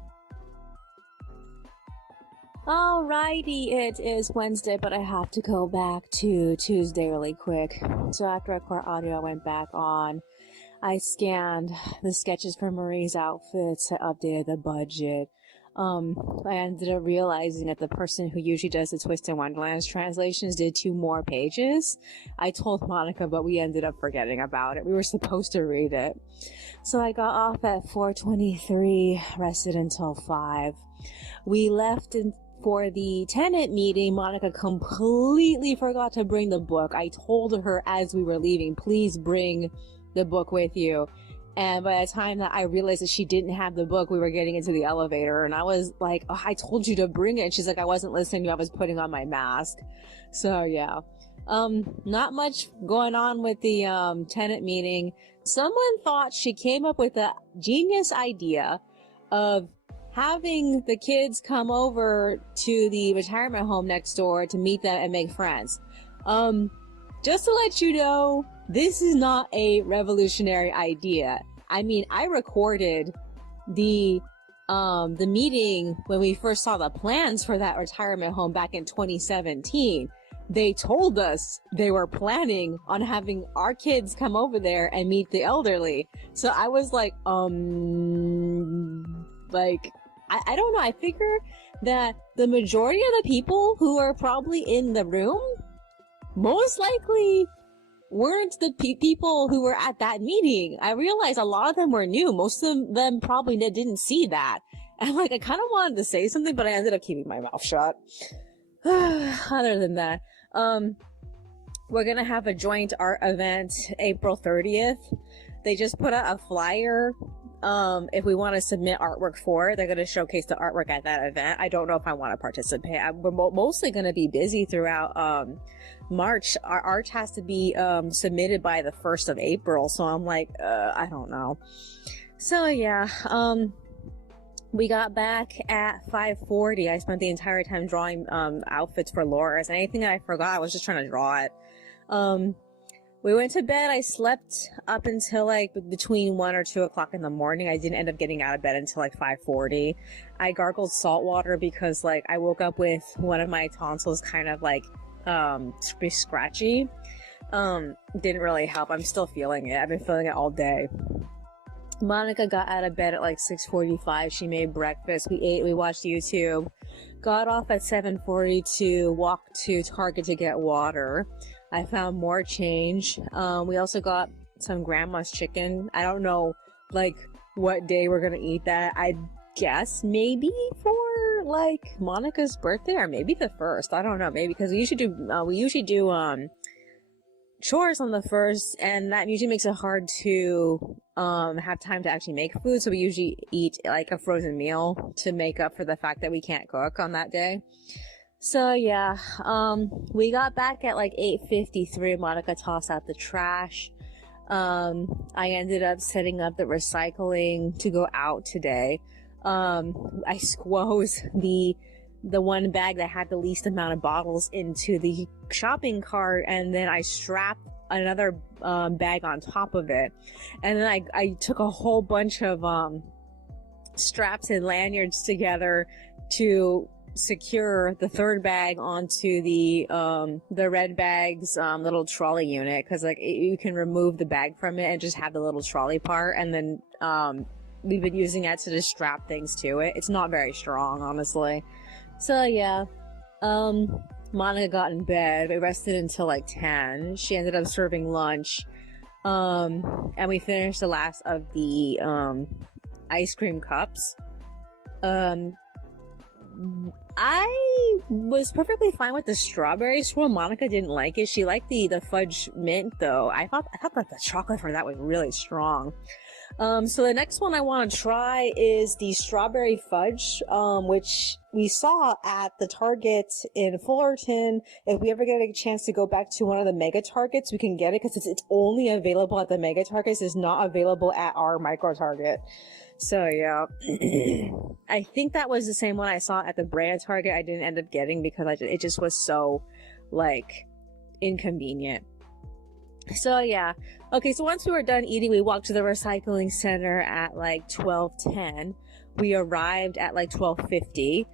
Alrighty, it is Wednesday, but I have to go back to Tuesday really quick. So after I record audio, I went back on. I scanned the sketches for Marie's outfits, I updated the budget. I ended up realizing that the person who usually does the Twist and Wonderlands translations did 2 more pages. I told Monica, but we ended up forgetting about it. We were supposed to read it. So I got off at 4:23, rested until 5. We left for the tenant meeting. Monica completely forgot to bring the book. I told her as we were leaving, please bring the book with you. And by the time that I realized that she didn't have the book, we were getting into the elevator, and I was like, oh, I told you to bring it. And she's like, I wasn't listening. I was putting on my mask. So yeah. Not much going on with the tenant meeting. Someone thought she came up with a genius idea of having the kids come over to the retirement home next door to meet them and make friends. Just to let you know, this is not a revolutionary idea. I mean, I recorded the meeting when we first saw the plans for that retirement home back in 2017. They told us they were planning on having our kids come over there and meet the elderly. So I was like, I don't know. I figure that the majority of the people who are probably in the room most likely weren't the people who were at that meeting. I realized a lot of them were new. Most of them probably didn't see that. And like, I kind of wanted to say something, but I ended up keeping my mouth shut. Other than that, we're gonna have a joint art event April 30th. They just put out a flyer. If we want to submit artwork for it, they're going to showcase the artwork at that event. I don't know if I want to participate. We're mostly going to be busy throughout March. Our art has to be submitted by the 1st of April, so I'm like, I don't know. So yeah, we got back at 5:40. I spent the entire time drawing outfits for Laura's, and anything that I forgot, I was just trying to draw it. We went to bed. I slept up until like between 1 or 2 o'clock in the morning. I didn't end up getting out of bed until like 5:40. I gargled salt water because like I woke up with one of my tonsils kind of like scratchy. Didn't really help. I'm still feeling it. I've been feeling it all day. Monica got out of bed at like 6:45. She made breakfast. We ate. We watched YouTube. Got off at 7:40 to walk to Target to get water. I found more change. We also got some grandma's chicken. I don't know, like, what day we're gonna eat that. I guess maybe for, like, Monica's birthday, or maybe the 1st. I don't know, maybe, because we usually do chores on the 1st, and that usually makes it hard to have time to actually make food, so we usually eat, like, a frozen meal to make up for the fact that we can't cook on that day. So yeah, we got back at like 8:53. Monica tossed out the trash. I ended up setting up the recycling to go out today. I squoze the one bag that had the least amount of bottles into the shopping cart, and then I strapped another bag on top of it. And then I took a whole bunch of straps and lanyards together to secure the third bag onto the red bag's little trolley unit, because like you can remove the bag from it and just have the little trolley part, and then we've been using that to just strap things to it. It's not very strong, honestly. So yeah, Monica got in bed. We rested until like 10. She ended up serving lunch, and we finished the last of the ice cream cups. I was perfectly fine with the strawberry swirl. Monica didn't like it. She liked the fudge mint though. I thought that the chocolate for that was really strong. So the next one I want to try is the strawberry fudge, which we saw at the Target in Fullerton. If we ever get a chance to go back to one of the mega Targets, we can get it, because it's only available at the mega Targets. It's not available at our micro Target. So yeah, I think that was the same one I saw at the brand Target. I didn't end up getting because it just was so like inconvenient. So yeah, okay, so once we were done eating, we walked to the recycling center at like 12:10. We arrived at like 12:50.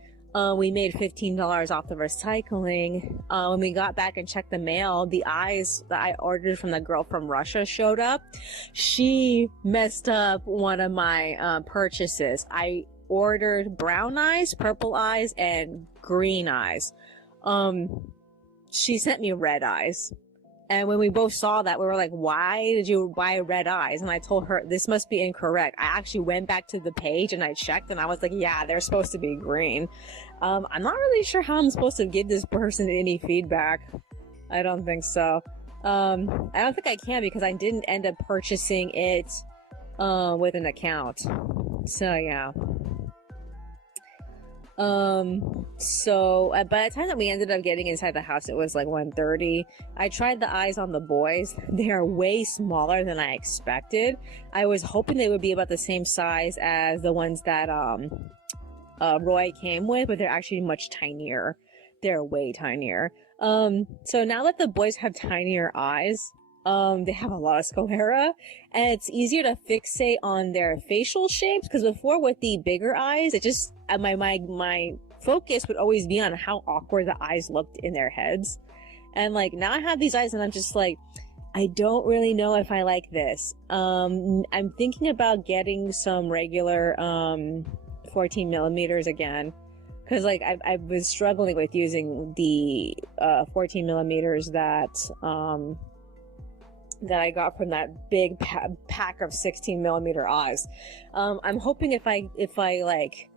We made $15 off the recycling. When we got back and checked the mail, the eyes that I ordered from the girl from Russia showed up. She messed up one of my purchases. I ordered brown eyes, purple eyes, and green eyes. She sent me red eyes. And when we both saw that, we were like, why did you buy red eyes? And I told her, this must be incorrect. I actually went back to the page and I checked and I was like, yeah, they're supposed to be green. I'm not really sure how I'm supposed to give this person any feedback. I don't think so. I don't think I can because I didn't end up purchasing it with an account. So yeah. So by the time that we ended up getting inside the house, it was like 1:30. I tried the eyes on the boys. They are way smaller than I expected. I was hoping they would be about the same size as the ones that Roy came with, but they're actually much tinier. They're way tinier. So now that the boys have tinier eyes, they have a lot of sclera, and it's easier to fixate on their facial shapes, because before with the bigger eyes, it just, my focus would always be on how awkward the eyes looked in their heads. And like, now I have these eyes and I'm just like, I don't really know if I like this. I'm thinking about getting some regular, 14 millimeters again. Cause like, I was struggling with using the, 14 millimeters that I got from that big pack of 16 millimeter eyes. I'm hoping if I like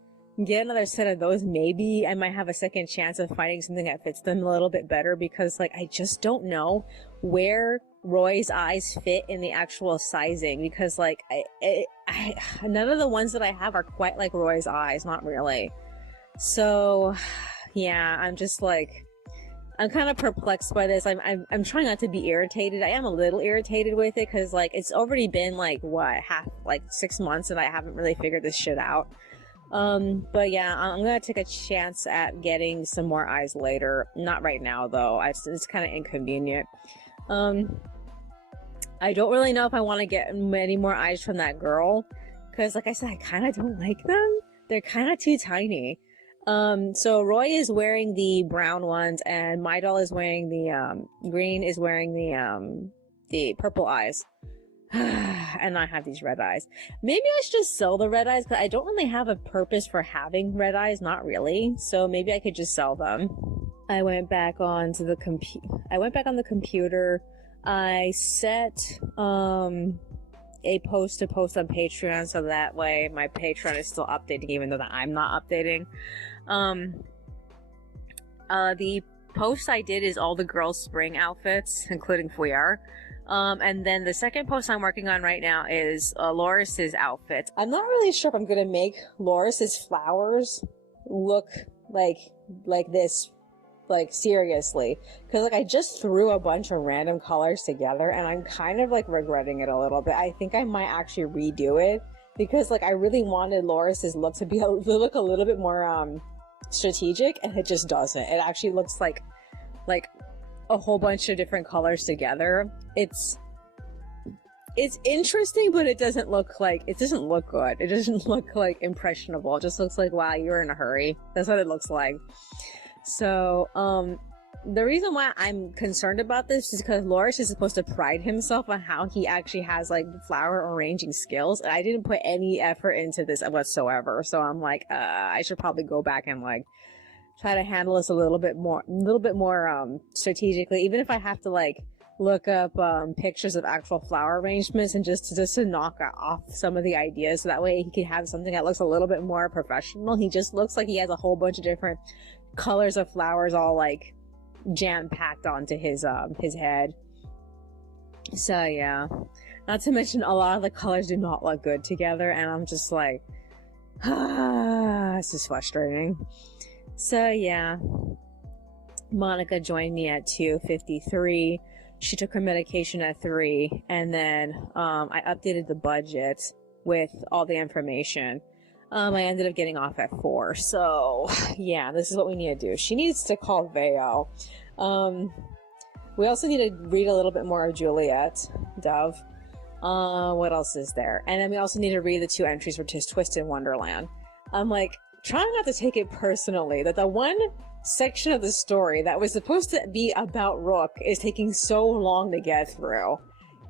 get another set of those, maybe I might have a second chance of finding something that fits them a little bit better, because like, I just don't know where Roy's eyes fit in the actual sizing, because like, none of the ones that I have are quite like Roy's eyes, not really. So yeah, I'm just like, I'm kind of perplexed by this. I'm trying not to be irritated. I am a little irritated with it because like it's already been like what, 6 months and I haven't really figured this shit out. But yeah, I'm gonna take a chance at getting some more eyes later. Not right now though. It's kind of inconvenient. I don't really know if I want to get many more eyes from that girl, because like I said, I kind of don't like them. They're kind of too tiny. So Roy is wearing the brown ones and my doll is wearing the, green is wearing the purple eyes. And I have these red eyes. Maybe I should just sell the red eyes, because I don't really have a purpose for having red eyes, not really. So maybe I could just sell them. I went back on the computer. I set, a post to post on Patreon, so that way my Patreon is still updating even though that I'm not updating. The post I did is all the girls' spring outfits, including Fouillard. And then the second post I'm working on right now is Loris's outfit. I'm not really sure if I'm gonna make Loris's flowers look like this, like seriously, because like I just threw a bunch of random colors together and I'm kind of like regretting it a little bit. I think I might actually redo it, because like I really wanted Loris's look to look a little bit more strategic, and it just doesn't. It actually looks like a whole bunch of different colors together. It's interesting, but it doesn't look good. It doesn't look like impressionable. It just looks like, wow, you're in a hurry. That's what it looks like. So, the reason why I'm concerned about this is because Loris is supposed to pride himself on how he actually has like flower arranging skills, and I didn't put any effort into this whatsoever. So I'm like, I should probably go back and like try to handle this a little bit more strategically, even if I have to like look up pictures of actual flower arrangements and just to knock off some of the ideas, so that way he can have something that looks a little bit more professional. He just looks like he has a whole bunch of different colors of flowers all like jam-packed onto his head. So yeah, not to mention a lot of the colors do not look good together, and I'm just like, this is frustrating. So yeah, Monica joined me at 2:53. She took her medication at 3, and then I updated the budget with all the information. I ended up getting off at 4. So yeah, this is what we need to do. She needs to call Veo. We also need to read a little bit more of Juliet Dove. What else is there? And then we also need to read the 2 entries for Twisted Wonderland. I'm like trying not to take it personally that the one section of the story that was supposed to be about Rook is taking so long to get through.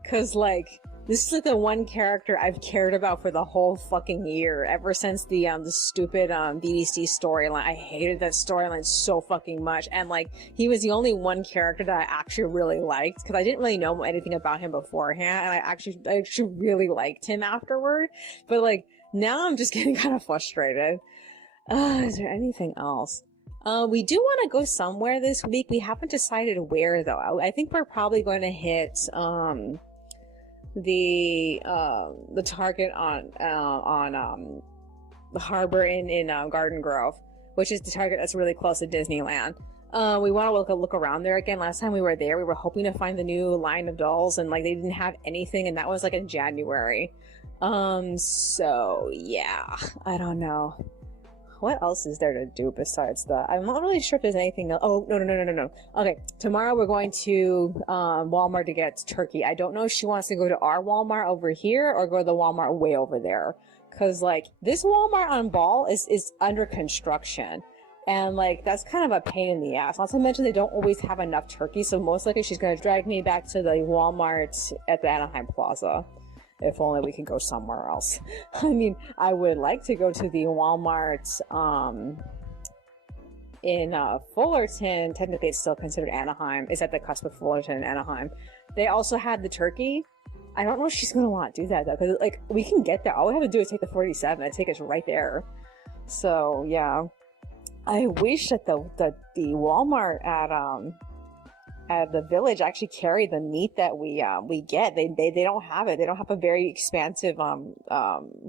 Cause like, this is like the one character I've cared about for the whole fucking year, ever since the stupid BDC storyline. I hated that storyline so fucking much, and like he was the only one character that I actually really liked, because I didn't really know anything about him beforehand, and I actually really liked him afterward. But like now I'm just getting kind of frustrated. Is there anything else? We do want to go somewhere this week. We haven't decided where though. I think we're probably going to hit the Target on the harbor in Garden Grove, which is the Target that's really close to Disneyland. We want to look around there again. Last time we were there, we were hoping to find the new line of dolls, and like they didn't have anything, and that was like in January. So yeah, I don't know. What else is there to do besides that? I'm not really sure if there's anything else. Oh, no. Okay, tomorrow we're going to Walmart to get turkey. I don't know if she wants to go to our Walmart over here or go to the Walmart way over there. Because, like, this Walmart on Ball is under construction. And, like, that's kind of a pain in the ass. Not to mention they don't always have enough turkey, so most likely she's going to drag me back to the Walmart at the Anaheim Plaza. If only we could go somewhere else. I mean, I would like to go to the Walmart in Fullerton. Technically, it's still considered Anaheim. It's at the cusp of Fullerton and Anaheim. They also had the turkey. I don't know if she's going to want to do that, though, because, like, we can get there. All we have to do is take the 47 and take us right there. So, yeah. I wish that the Walmart at the village actually carry the meat that we get. They don't have it. They don't have a very expansive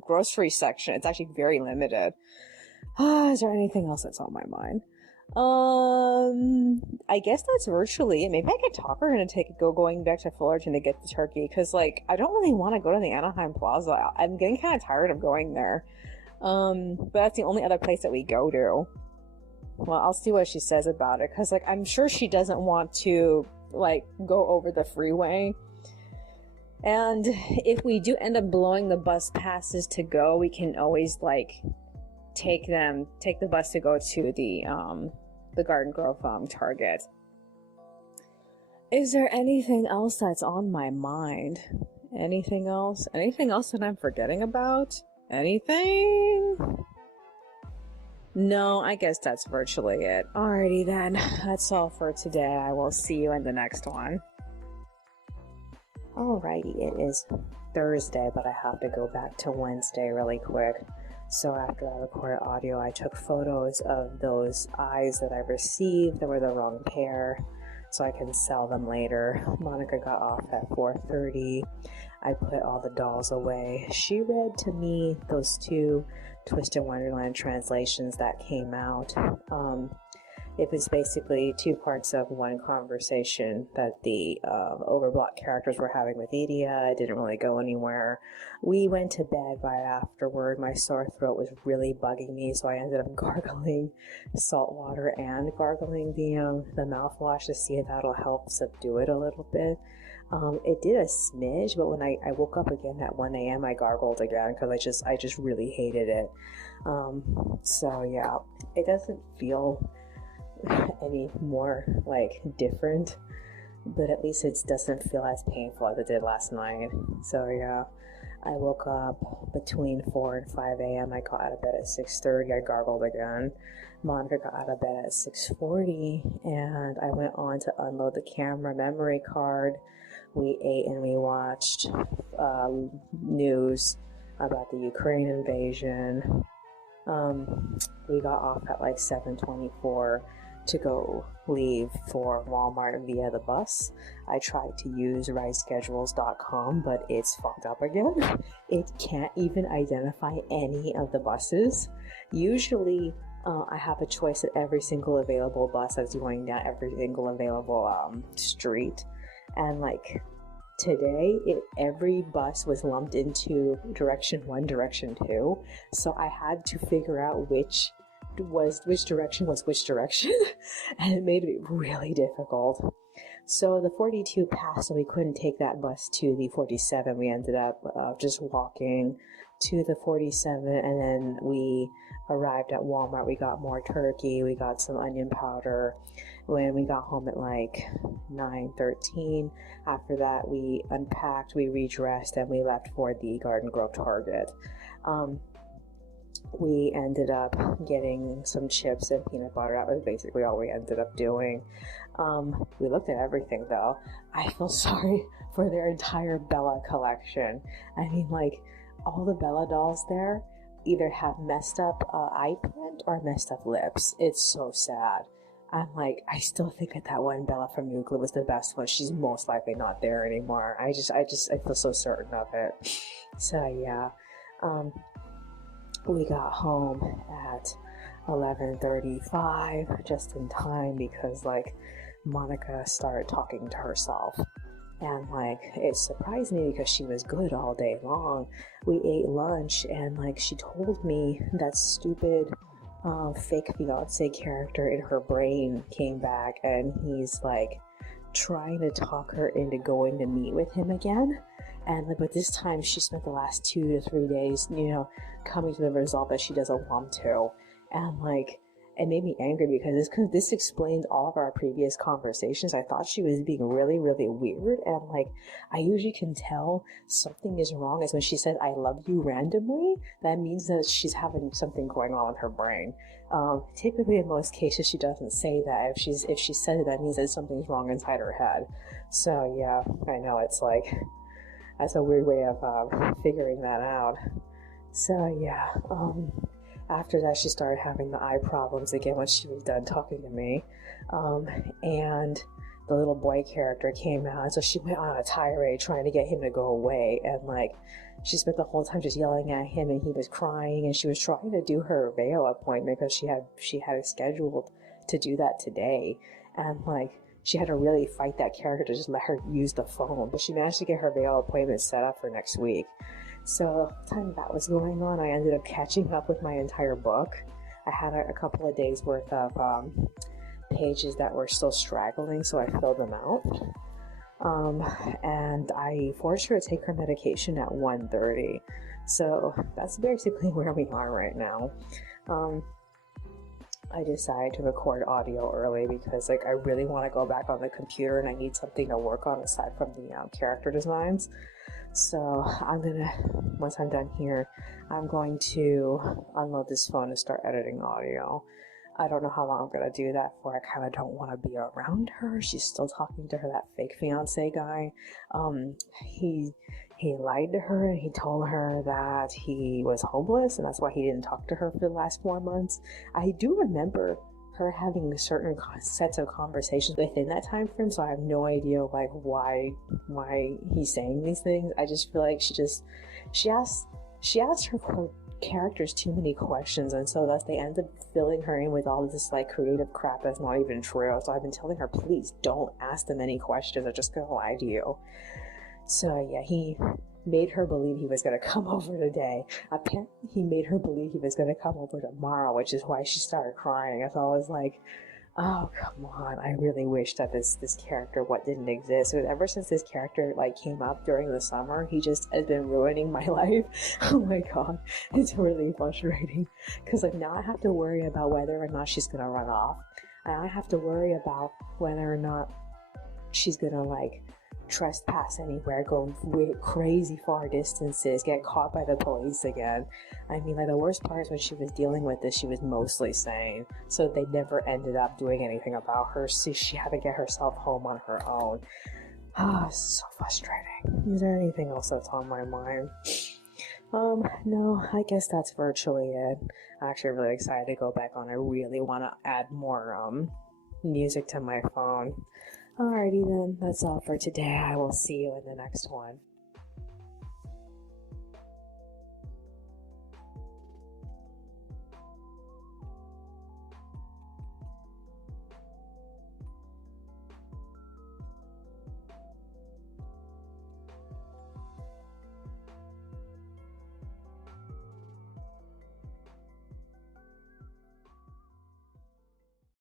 grocery section. It's actually very limited. Is there anything else that's on my mind? I guess that's virtually it. Maybe I could talk her into going back to Fullerton to get the turkey, because like I don't really want to go to the Anaheim Plaza. I'm getting kind of tired of going there. But that's the only other place that we go to. Well, I'll see what she says about it, because, like, I'm sure she doesn't want to, like, go over the freeway. And if we do end up blowing the bus passes to go, we can always, like, take the bus to go to the Garden Grove Target. Is there anything else that's on my mind? Anything else? Anything else that I'm forgetting about? Anything? No, I guess that's virtually it. Alrighty then, that's all for today. I will see you in the next one. Alrighty, it is Thursday, but I have to go back to Wednesday really quick. So after I recorded audio, I took photos of those eyes that I received that were the wrong pair, so I can sell them later. Monica got off at 4:30. I put all the dolls away. She read to me those two Twisted Wonderland translations that came out. It was basically two parts of one conversation that the Overblock characters were having with Edea. It didn't really go anywhere. We went to bed right afterward. My sore throat was really bugging me, so I ended up gargling salt water and gargling the mouthwash to see if that'll help subdue it a little bit. It did a smidge, but when I woke up again at 1 a.m., I gargled again because I just really hated it. So yeah, it doesn't feel any more like different, but at least it doesn't feel as painful as it did last night. So yeah, I woke up between 4 and 5 a.m. I got out of bed at 6:30. I gargled again. Monica got out of bed at 6:40, and I went on to unload the camera memory card. We ate and we watched news about the Ukraine invasion. We got off at like 7:24 to go leave for Walmart via the bus. I tried to use rideschedules.com, but it's fucked up again. It can't even identify any of the buses. Usually I have a choice at every single available bus that's going down every single available street, and like today every bus was lumped into direction 1, direction 2, so I had to figure out which direction was which direction, and it made it really difficult. So the 42 passed, so we couldn't take that bus to the 47. We ended up just walking to the 47, and then we arrived at Walmart. We got more turkey, we got some onion powder. When we got home at like 9:13, after that we unpacked, we redressed, and we left for the Garden Grove Target. We ended up getting some chips and peanut butter. That was basically all we ended up doing. We looked at everything though. I feel sorry for their entire Bella collection. I mean, like, all the Bella dolls there either have messed up eye print or messed up lips. It's so sad. I'm like, I still think that one Bella from Euclid was the best one. She's most likely not there anymore. I feel so certain of it. So yeah, we got home at 11:35, just in time, because like Monica started talking to herself. And like, it surprised me because she was good all day long. We ate lunch, and like, she told me that stupid fake fiance character in her brain came back, and he's like trying to talk her into going to meet with him again. And like, but this time she spent the last 2 to 3 days, coming to the resolve that she doesn't want to. And like, it made me angry because this explained all of our previous conversations. I thought she was being really, really weird. And like, I usually can tell something is wrong is when she said, "I love you" randomly. That means that she's having something going on with her brain. Typically in most cases, she doesn't say that. If she said it, that means that something's wrong inside her head. So yeah, I know, it's like, that's a weird way of figuring that out. So yeah, after that, she started having the eye problems again when she was done talking to me. And the little boy character came out, so she went on a tirade trying to get him to go away. And like, she spent the whole time just yelling at him, and he was crying, and she was trying to do her veil appointment because she had it scheduled to do that today. And like, she had to really fight that character to just let her use the phone, but she managed to get her veil appointment set up for next week. So the time that was going on, I ended up catching up with my entire book. I had a couple of days worth of pages that were still straggling, so I filled them out. And I forced her to take her medication at 1:30. So that's basically where we are right now. I decided to record audio early because like, I really want to go back on the computer, and I need something to work on aside from the character designs. So once I'm done here, I'm going to unload this phone and start editing audio. I don't know how long I'm going to do that for. I kind of don't want to be around her. She's still talking to that fake fiance guy. He lied to her, and he told her that he was homeless, and that's why he didn't talk to her for the last 4 months. I do remember her having certain sets of conversations within that time frame, so I have no idea like why he's saying these things. I just feel like she asked her characters too many questions, and so that they end up filling her in with all this like creative crap that's not even true. So I've been telling her, please don't ask them any questions, they're just gonna lie to you. So yeah, he made her believe he was going to come over today. Apparently he made her believe he was going to come over tomorrow, which is why she started crying. So I was like, oh, come on. I really wish that this character didn't exist. Because ever since this character like came up during the summer, he just has been ruining my life. Oh my god, it's really frustrating. Because like, now I have to worry about whether or not she's going to run off. And I have to worry about whether or not she's going to like trespass anywhere, go crazy far distances, get caught by the police again. I mean, like, the worst part is when she was dealing with this, she was mostly sane, so they never ended up doing anything about her, so she had to get herself home on her own. So frustrating. Is there anything else that's on my mind? No, I guess that's virtually it. I'm actually really excited to go back on. I really want to add more music to my phone. Alrighty then, that's all for today. I will see you in the next one.